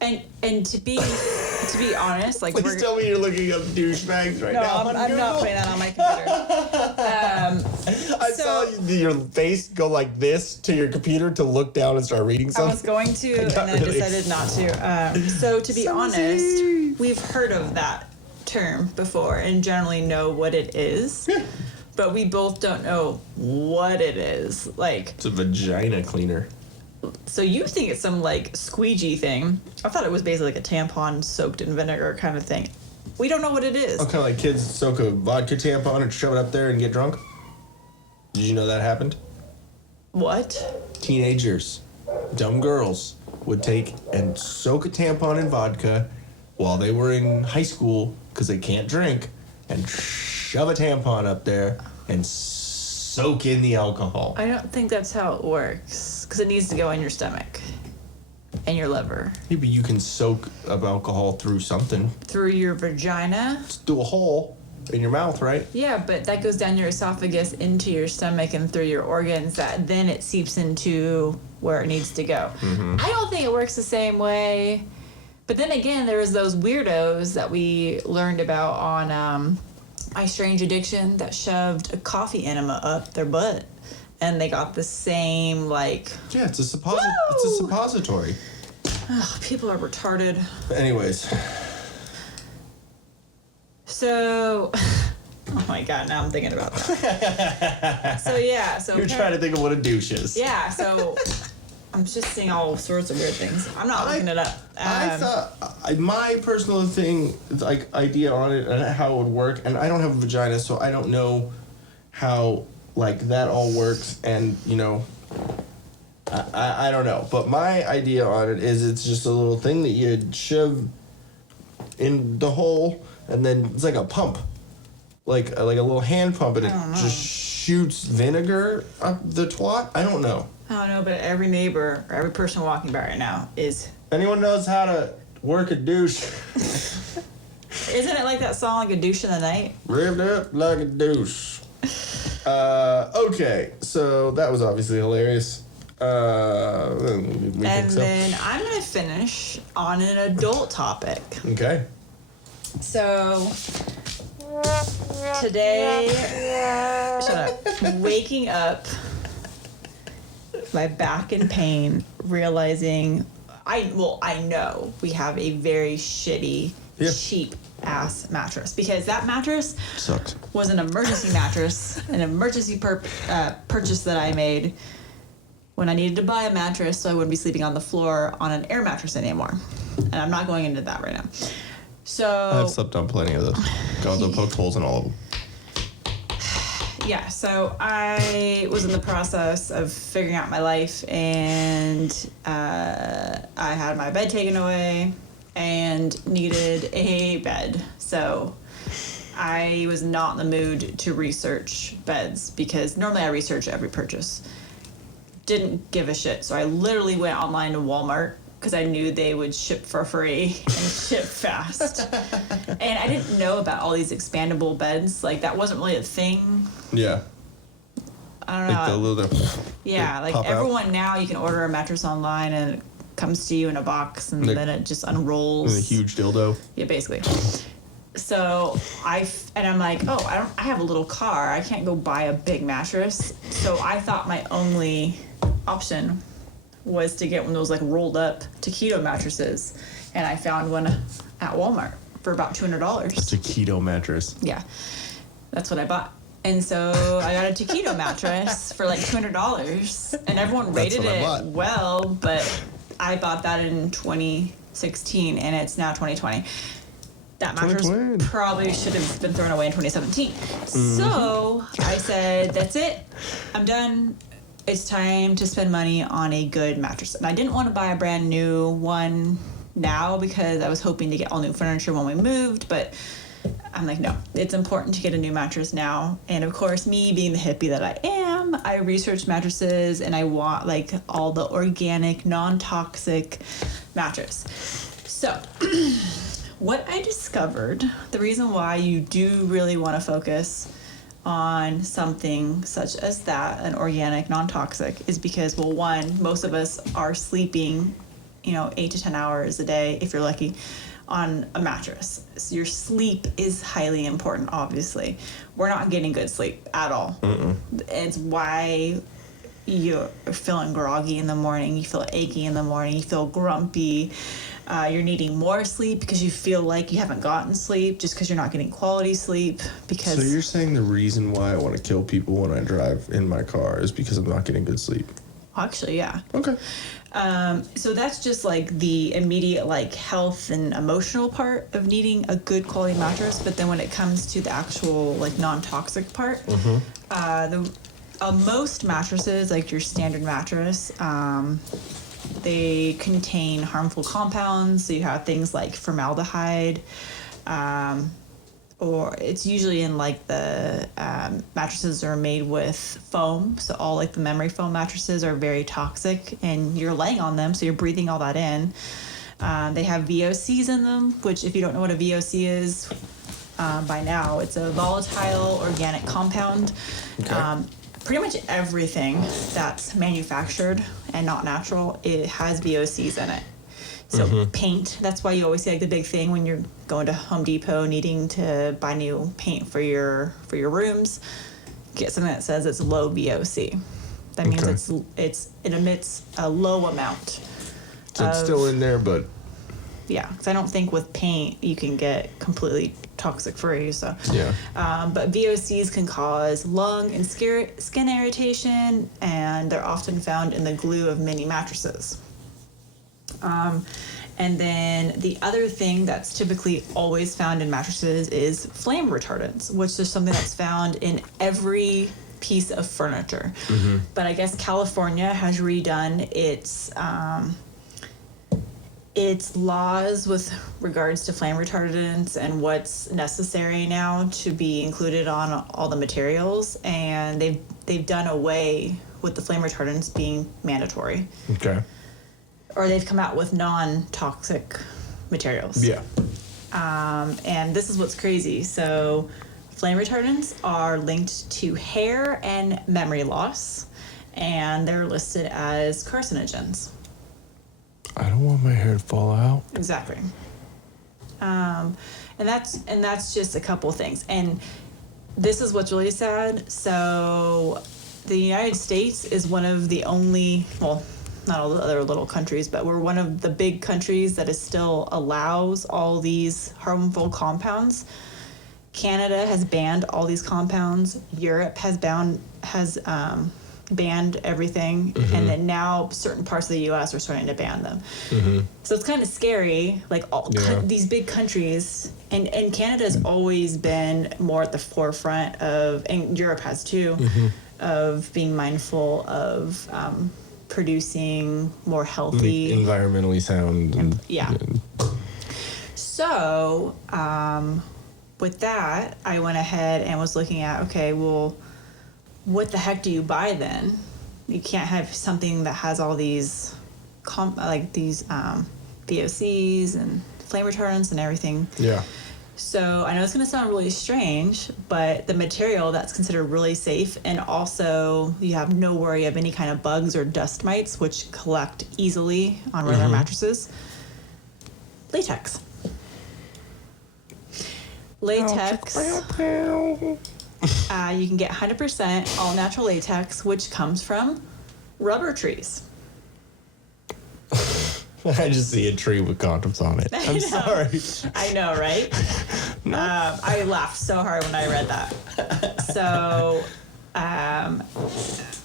And to be honest, like Please tell me you're looking up douchebags right now. I'm not putting that on my computer. I saw your face go like this to your computer to look down and start reading I something. was going to, and then I decided not to. So to be honest, we've heard of that term before and generally know what it is, but we both don't know what it is. Like, It's a vagina cleaner. so you think it's some like squeegee thing? I thought it was basically like a tampon soaked in vinegar kind of thing. We don't know what it is. Oh, kind of like kids soak a vodka tampon and shove it up there and get drunk? Did you know that happened? What? Teenagers, dumb girls, would take and soak a tampon in vodka while they were in high school because they can't drink and shove a tampon up there and soak in the alcohol. I don't think that's how it works because it needs to go in your stomach and your liver. Maybe you can soak up alcohol through something. Through your vagina. Just through a hole in your mouth, right? Yeah, but that goes down your esophagus into your stomach and through your organs. That then it seeps into where it needs to go. I don't think it works the same way. But then again, there's those weirdos that we learned about on My Strange Addiction that shoved a coffee enema up their butt, and they got the same like. Yeah, it's a suppository. Ugh, people are retarded. Anyways. So, oh my god, now I'm thinking about that. So You're trying to think of what a douche is. Yeah, so I'm just seeing all sorts of weird things. I'm not looking it up. I thought my personal thing, like idea on it and how it would work, and I don't have a vagina, so I don't know how like that all works, and I don't know. But my idea on it is it's just a little thing that you'd shove in the hole, and then it's like a pump, like a little hand pump, and it just shoots vinegar up the twat. I don't know. I don't know, but every neighbor or every person walking by right now is. Anyone knows how to work a douche? Isn't it like that song, like a douche in the night? Revved up like a douche. Okay, so that was obviously hilarious. Then I'm gonna finish on an adult topic. Okay. So today, waking up, my back in pain, realizing I know we have a very shitty, cheap ass mattress, because that mattress Sucks. was an emergency mattress, an emergency purchase that I made when I needed to buy a mattress so I wouldn't be sleeping on the floor on an air mattress anymore. And I'm not going into that right now. So I've slept on plenty of those. Gonzo poked holes in all of them. yeah, so I was in the process of figuring out my life, and I had my bed taken away and needed a bed. So I was not in the mood to research beds, because normally I research every purchase. Didn't give a shit, so I literally went online to Walmart because I knew they would ship for free and ship fast. And I didn't know about all these expandable beds. Like, that wasn't really a thing. Yeah. I don't know. Like the little. Yeah, like everyone now, you can order a mattress online and it comes to you in a box, and then it just unrolls. And a huge dildo. Yeah, basically. So I'm like, I have a little car. I can't go buy a big mattress. So I thought my only option was to get one of those like rolled up taquito mattresses, and I found one at Walmart for about $200. It's a keto mattress. Yeah, that's what I bought. And so I got a taquito mattress for like $200, and everyone rated it well, but I bought that in 2016, and it's now 2020. That mattress probably should have been thrown away in 2017. So I said, that's it. I'm done. It's time to spend money on a good mattress. And I didn't want to buy a brand new one now because I was hoping to get all new furniture when we moved, but I'm like, no, it's important to get a new mattress now. And of course, me being the hippie that I am, I research mattresses and I want like all the organic, non-toxic mattress. So what I discovered, the reason why you do really want to focus on something such as that, an organic, non-toxic, is because, well, one, most of us are sleeping, 8 to 10 hours a day, if you're lucky, on a mattress. So your sleep is highly important, obviously. We're not getting good sleep at all. It's why you're feeling groggy in the morning, you feel achy in the morning, you feel grumpy. You're needing more sleep because you feel like you haven't gotten sleep just because you're not getting quality sleep. Because So you're saying the reason why I want to kill people when I drive in my car is because I'm not getting good sleep? Actually, yeah. Okay. So that's just like the immediate like health and emotional part of needing a good quality mattress. But then when it comes to the actual like non-toxic part, most mattresses, like your standard mattress, they contain harmful compounds. So you have things like formaldehyde, or it's usually in like the mattresses are made with foam. So all like the memory foam mattresses are very toxic and you're laying on them. So you're breathing all that in. They have VOCs in them, which if you don't know what a VOC is by now, it's a volatile organic compound. Okay. Pretty much everything that's manufactured and not natural, it has VOCs in it. So paint, that's why you always see like the big thing when you're going to Home Depot needing to buy new paint for your rooms, get something that says it's low VOC. That means it emits a low amount. So it's still in there, but yeah, because I don't think with paint you can get completely toxic free. So yeah. But VOCs can cause lung and skin irritation, and they're often found in the glue of many mattresses. And then the other thing that's typically always found in mattresses is flame retardants, which is something that's found in every piece of furniture. But I guess California has redone its laws with regards to flame retardants and what's necessary now to be included on all the materials, and they've done away with the flame retardants being mandatory. Okay. Or they've come out with non-toxic materials. Yeah. And this is what's crazy. So flame retardants are linked to hair and memory loss, and they're listed as carcinogens. I don't want my hair to fall out. Exactly. And that's just a couple things. And this is what's really sad. So the United States is one of the only, well, not all the other little countries, but we're one of the big countries that is still allows all these harmful compounds. Canada has banned all these compounds. Europe has banned everything, and then now certain parts of the U.S. are starting to ban them. So it's kind of scary, like these big countries, and Canada's always been more at the forefront of, and Europe has too, of being mindful of producing more healthy, environmentally sound. And, yeah. So with that, I went ahead and was looking at, okay, well, what the heck do you buy then? You can't have something that has all these VOCs and flame retardants and everything. Yeah. So I know it's going to sound really strange, but the material that's considered really safe, and also you have no worry of any kind of bugs or dust mites, which collect easily on regular mattresses. Latex. Latex. You can get 100% all natural latex, which comes from rubber trees. I just see a tree with condoms on it. I'm sorry. I know, right? I laughed so hard when I read that. So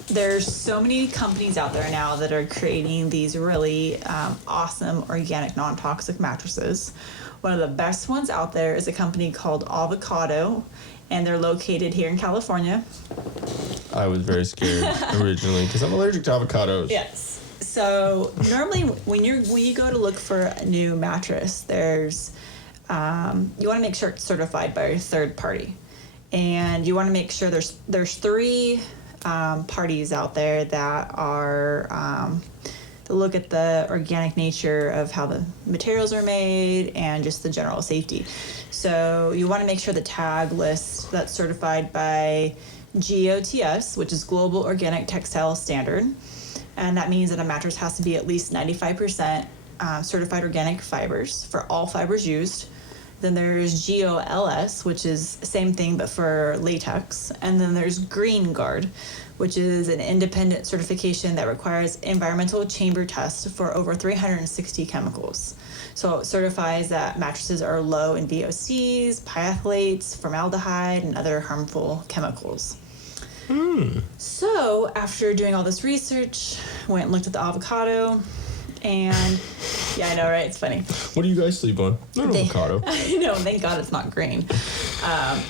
there's so many companies out there now that are creating these really awesome organic non-toxic mattresses. One of the best ones out there is a company called Avocado, and they're located here in California. I was very scared originally because I'm allergic to avocados. Yes. So normally when you go to look for a new mattress, there's you want to make sure it's certified by a third party. And you want to make sure there's 3 parties out there that are to look at the organic nature of how the materials are made and just the general safety. So you want to make sure the tag list that's certified by GOTS, which is Global Organic Textile Standard. And that means that a mattress has to be at least 95% certified organic fibers for all fibers used. Then there's GOLS, which is the same thing but for latex. And then there's Green Guard, which is an independent certification that requires environmental chamber tests for over 360 chemicals. So it certifies that mattresses are low in VOCs, phthalates, formaldehyde, and other harmful chemicals. So after doing all this research, went and looked at the Avocado, and yeah, I know, right? It's funny. What do you guys sleep on? Not avocado. I know, thank God it's not green.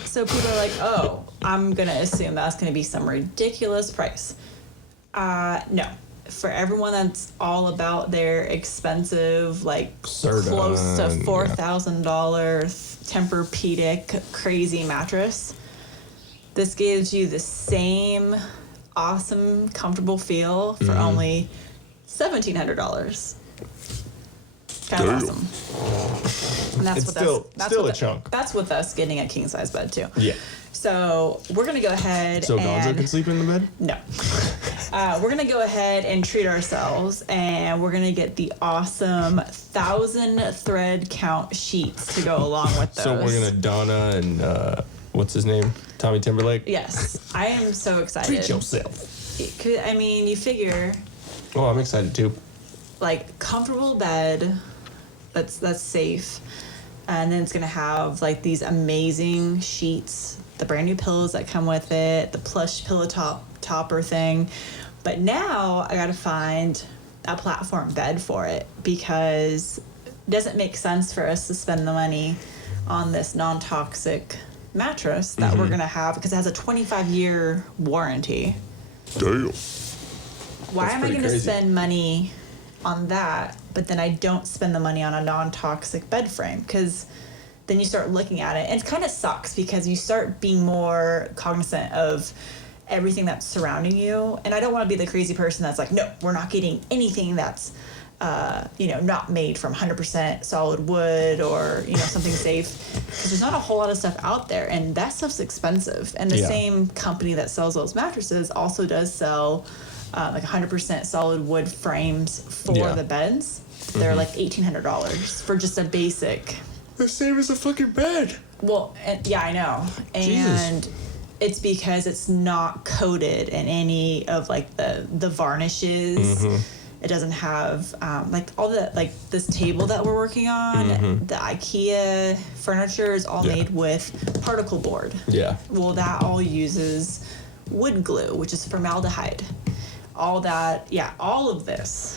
So people are like, oh, I'm going to assume that's going to be some ridiculous price. No. For everyone that's all about their expensive, like Certain, close to $4,000 Tempur-Pedic crazy mattress, this gives you the same awesome, comfortable feel for only $1,700. Kind of awesome. And that's It's with still- us. still a chunk. That's with us getting a king size bed too. Yeah. So we're gonna go ahead So Gonzo and can sleep in the bed? no. We're gonna go ahead and treat ourselves, and we're gonna get the awesome 1,000 thread count sheets to go along with those. So we're gonna Donna and what's his name? Tommy Timberlake? Yes, I am so excited. Treat yourself. I mean, you figure Oh, I'm excited too. like comfortable bed that's safe, and then it's gonna have like these amazing sheets, the brand new pillows that come with it, the plush pillow topper thing. But now I gotta find a platform bed for it, because it doesn't make sense for us to spend the money on this non-toxic mattress that we're gonna have, because it has a 25-year warranty. Damn. Why That's am I pretty going to crazy. spend money on that, but then I don't spend the money on a non-toxic bed frame? Because then you start looking at it, and it kind of sucks because you start being more cognizant of everything that's surrounding you. And I don't want to be the crazy person that's like, no, we're not getting anything that's, not made from 100% solid wood or, something safe. Because there's not a whole lot of stuff out there, and that stuff's expensive. And the Yeah. same company that sells those mattresses also does sell like 100% solid wood frames for Yeah. the beds. They're like $1,800 for just a basic. The same as a fucking bed. Well, yeah, I know. And it's because it's not coated in any of like the varnishes. It doesn't have like all the like this table that we're working on. The IKEA furniture is all Yeah. made with particle board. Yeah. Well, that all uses wood glue, which is formaldehyde. All that, yeah, all of this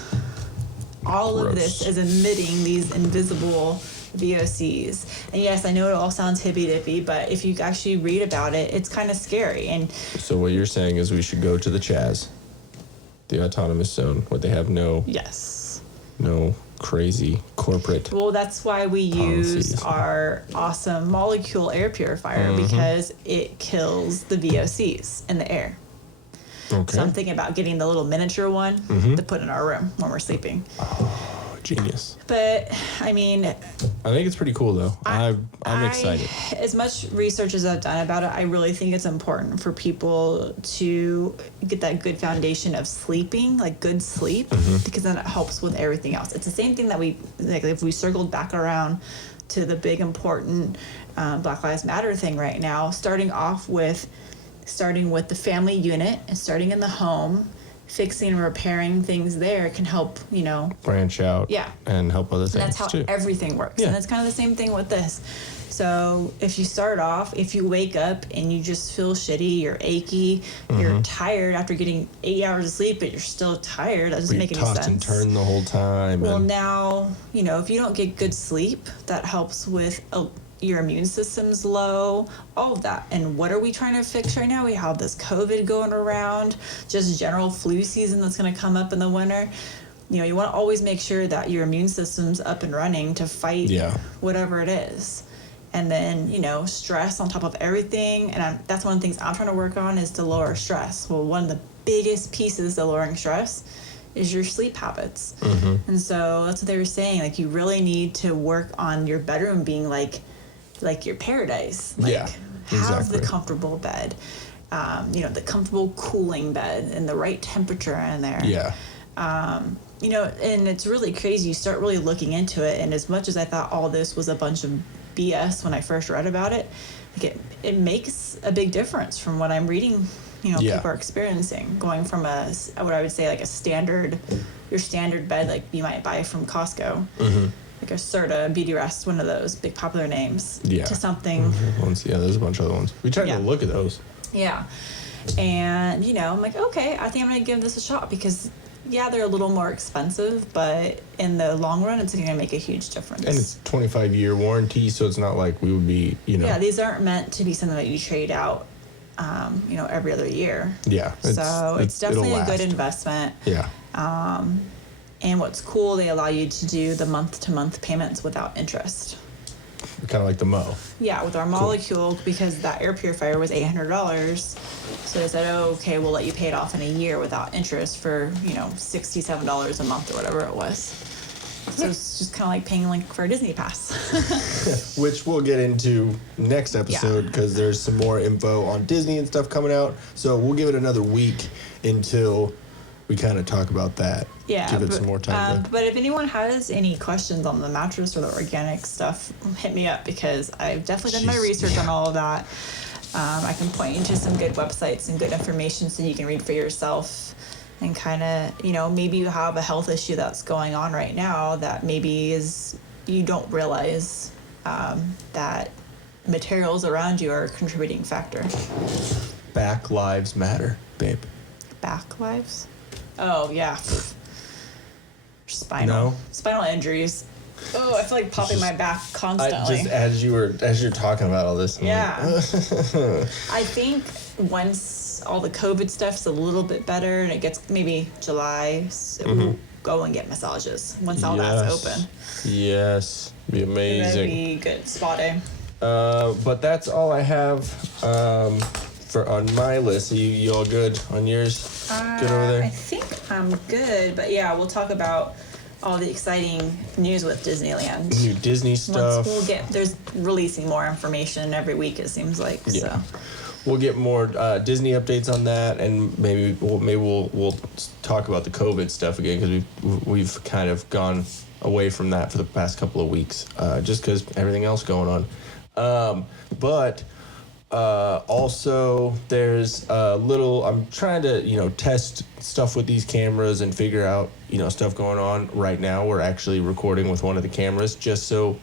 Gross. is emitting these invisible VOCs. And yes, I know it all sounds hippy-dippy, but if you actually read about it, it's kind of scary. And So what you're saying is we should go to the CHAZ, the autonomous zone, where they have no yes. crazy corporate. Well, that's why we use Policies. our awesome molecule air purifier, because it kills the VOCs in the air. Okay. So I'm thinking about getting the little miniature one to put in our room when we're sleeping. Genius. But I mean, I think it's pretty cool though. I'm excited. As much research as I've done about it, I really think it's important for people to get that good foundation of sleeping, like good sleep, because then it helps with everything else. It's the same thing that we, like if we circled back around to the big important Black Lives Matter thing right now, starting with the family unit and starting in the home, fixing and repairing things there can help, Branch out. Yeah. And help other things and that's how too. everything works. Yeah. And it's kind of the same thing with this. So if you start off, if you wake up and you just feel shitty, you're achy, you're tired after getting 8 hours of sleep, but you're still tired, that doesn't We make any tossed sense. and turned the whole time. Well, and now, if you don't get good sleep, that helps with your immune system's low, all of that. And what are we trying to fix right now? We have this COVID going around, just general flu season that's going to come up in the winter. you want to always make sure that your immune system's up and running to fight whatever it is. And then, stress on top of everything. And that's one of the things I'm trying to work on is to lower stress. Well, one of the biggest pieces to lowering stress is your sleep habits. And so that's what they were saying. Like, you really need to work on your bedroom being like your paradise. Like, have the comfortable bed, the comfortable cooling bed and the right temperature in there. And it's really crazy. You start really looking into it. And as much as I thought all this was a bunch of BS when I first read about it, like it makes a big difference from what I'm reading, people are experiencing, going from what I would say like your standard bed like you might buy from Costco, like a Serta, Beauty Rest, one of those big popular names, to something. There's a bunch of other ones. We tried to look at those. And, I'm like, okay, I think I'm going to give this a shot because, they're a little more expensive, but in the long run, it's going to make a huge difference. And it's 25-year warranty, so it's not like we would be, Yeah, these aren't meant to be something that you trade out, every other year. So it's definitely a good investment. And what's cool, they allow you to do the month-to-month payments without interest. Kind of like the Mo. Yeah, with our molecule, because that air purifier was $800. So they said, okay, we'll let you pay it off in a year without interest for, $67 a month or whatever it was. So it's just kind of like paying for a Disney pass. Which we'll get into next episode because there's some more info on Disney and stuff coming out. So we'll give it another week until we kind of talk about that. Give it some more time. But if anyone has any questions on the mattress or the organic stuff, hit me up because I've definitely done my research on all of that. I can point you to some good websites and good information so you can read for yourself and kind of, maybe you have a health issue that's going on right now that maybe you don't realize that materials around you are a contributing factor. Back lives matter, babe. Back lives? Oh, yeah. Spinal injuries. Oh, I feel like popping my back constantly. Just as you're talking about all this. I think once all the COVID stuff's a little bit better and it gets maybe July, so we'll go and get massages once all that's open. Yes, be amazing. That'd be good spa day. But that's all I have on my list. Are you all good on yours? Good over there? I think I'm good, but we'll talk about all the exciting news with Disneyland. New Disney stuff. There's releasing more information every week, it seems like. So. We'll get more Disney updates on that, and maybe we'll talk about the COVID stuff again because we've kind of gone away from that for the past couple of weeks, just because everything else going on. But also there's I'm trying to test stuff with these cameras and figure out stuff going on right now. We're actually recording with one of the cameras just so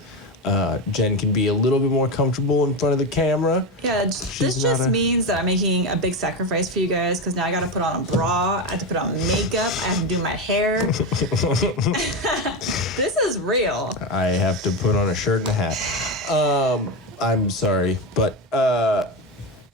Jen can be a little bit more comfortable in front of the camera. This just means that I'm making a big sacrifice for you guys because now I gotta put on a bra, I have to put on makeup, I have to do my hair. This is real. I have to put on a shirt and a hat. I'm sorry, but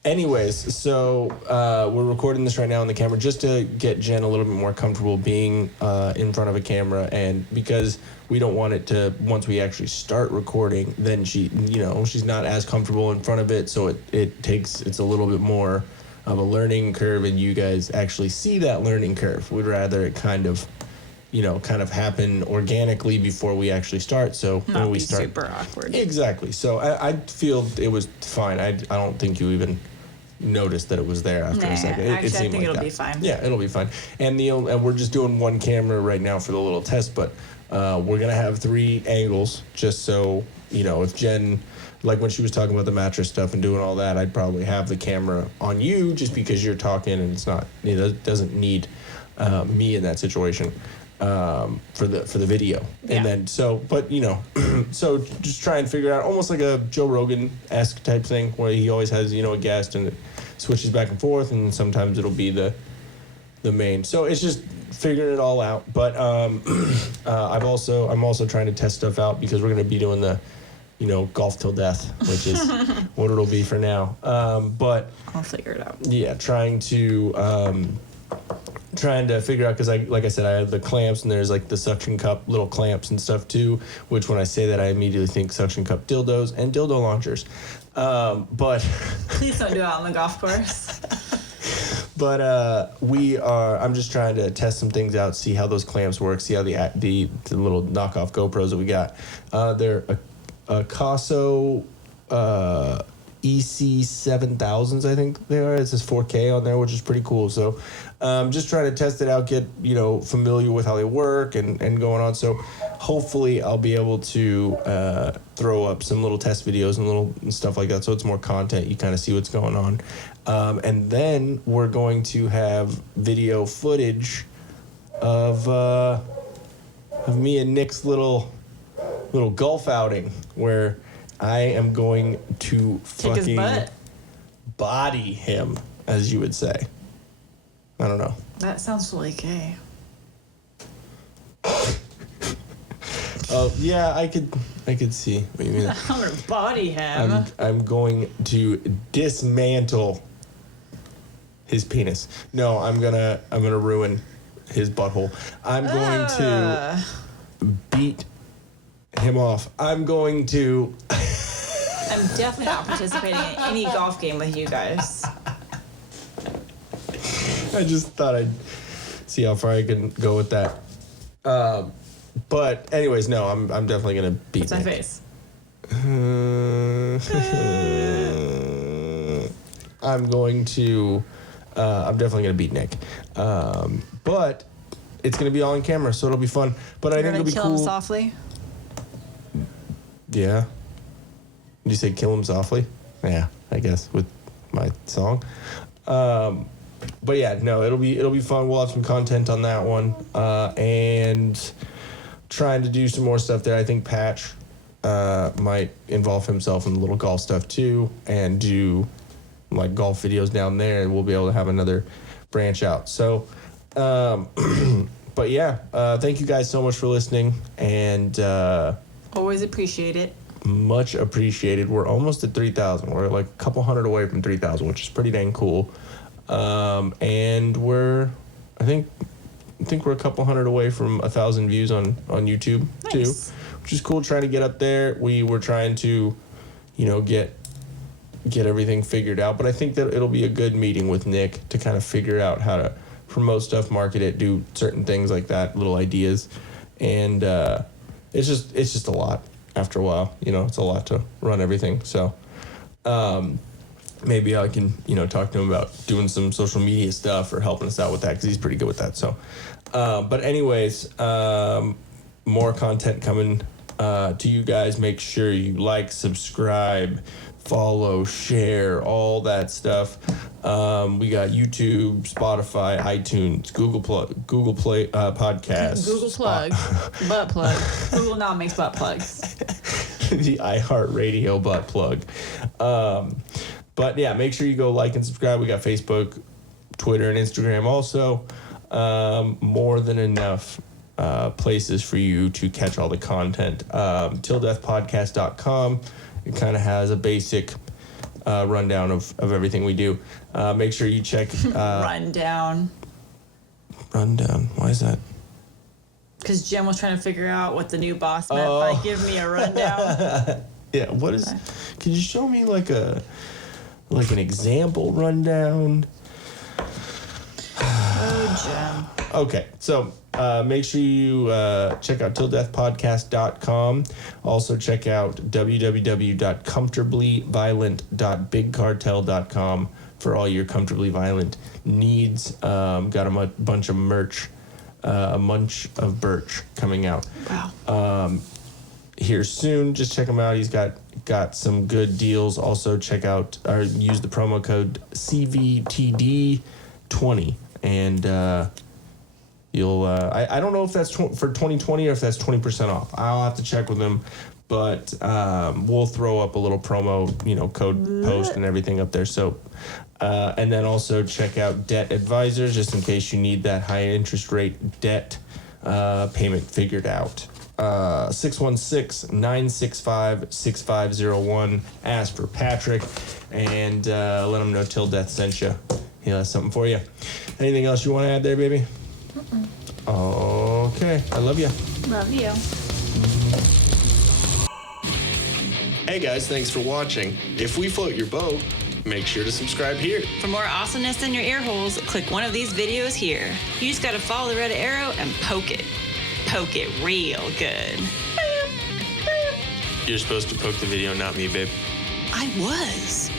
anyways, so we're recording this right now on the camera just to get Jen a little bit more comfortable being in front of a camera, and because we don't want it to, once we actually start recording, then she's not as comfortable in front of it, so it's a little bit more of a learning curve, and you guys actually see that learning curve. We'd rather it kind of happen organically before we actually start. So not when we be start, super awkward. Exactly. So I feel it was fine. I don't think you even noticed that it was there after a second. Actually, it seemed I think like it'll be fine. Yeah, it'll be fine. And we're just doing one camera right now for the little test, but we're gonna have 3 angles just so if Jen, like when she was talking about the mattress stuff and doing all that, I'd probably have the camera on you just because you're talking and it's not, it doesn't need me in that situation. For the video. And then so just try and figure out almost like a Joe Rogan-esque type thing where he always has a guest and it switches back and forth, and sometimes it'll be the main. So it's just figuring it all out. But I'm also trying to test stuff out because we're going to be doing the golf till death, which is what it'll be for now. But I'll figure it out. Yeah, trying trying to figure out, because like I said, I have the clamps, and there's like the suction cup little clamps and stuff too, which when I say that, I immediately think suction cup dildos and dildo launchers. But Please don't do it on the golf course. But I'm just trying to test some things out, see how those clamps work, see how the little knockoff GoPros that we got. They're a Caso EC7000s, I think they are. It says 4K on there, which is pretty cool. So just trying to test it out, get familiar with how they work and going on. So hopefully I'll be able to throw up some little test videos and stuff like that, so it's more content. You kind of see what's going on. And then we're going to have video footage of me and Nick's little golf outing, where I am going to Kick his fucking butt. body him, as you would say. I don't know. That sounds really gay. Oh yeah, I could see what you mean. I'm gonna body him. I'm going to dismantle his penis. No, I'm gonna ruin his butthole. I'm going to beat him off. I'm going to. I'm definitely not participating in any golf game with you guys. I just thought I'd see how far I can go with that. But anyways, no, I'm definitely gonna beat What's my Nick. face? I'm definitely gonna beat Nick. But it's gonna be all on camera, so it'll be fun. But I think it'll be kill cool. him softly. Yeah. Did you say kill him softly? Yeah, I guess with my song. But yeah, no, it'll be fun. We'll have some content on that one, and trying to do some more stuff there. I think Patch might involve himself in the little golf stuff too, and do like golf videos down there, and we'll be able to have another branch out. So, but yeah, thank you guys so much for listening, and Always appreciate it. much appreciated. We're almost at 3,000. We're like a couple hundred away from 3,000, which is pretty dang cool. And I think we're a couple hundred away from 1,000 views on YouTube too, which is cool. Trying to get up there. We were trying to, get everything figured out. But I think that it'll be a good meeting with Nick to kind of figure out how to promote stuff, market it, do certain things like that, little ideas, and it's just a lot. After a while, it's a lot to run everything. So maybe I can, talk to him about doing some social media stuff or helping us out with that, because he's pretty good with that. So, but anyways, more content coming to you guys. Make sure you like, subscribe, follow, share, all that stuff. We got YouTube, Spotify, iTunes, Google Play Podcasts. Google plug. Butt plug. Google now makes butt plugs. The iHeartRadio butt plug. But yeah, make sure you go like and subscribe. We got Facebook, Twitter, and Instagram also. More than enough places for you to catch all the content. TillDeathPodcast.com. It kind of has a basic rundown of everything we do. Make sure you check... Rundown. Why is that? Because Jim was trying to figure out what the new boss meant by give me a rundown. Yeah, what is... Could you show me like an example rundown? Oh, Jim. Okay, so make sure you check out tilldeathpodcast.com. Also check out www.comfortablyviolent.bigcartel.com for all your comfortably violent needs. Got a bunch of merch, a bunch of birch coming out. Wow. Here soon. Just check him out. He's got some good deals. Also check out or use the promo code CVTD20 and you'll I don't know if that's for 2020 or if that's 20% off. I'll have to check with them, but we'll throw up a little promo code post and everything up there. So and then also check out Debt Advisors just in case you need that high interest rate debt payment figured out. 616-965-6501. Ask for Patrick and let him know Till Death sent you. he has something for you. Anything else you want to add there, baby? Okay. I love you. Love you. Hey guys, thanks for watching. If we float your boat, make sure to subscribe here. For more awesomeness in your ear holes, click one of these videos here. You just gotta follow the red arrow and poke it. Poke it real good. You're supposed to poke the video, not me, babe. I was.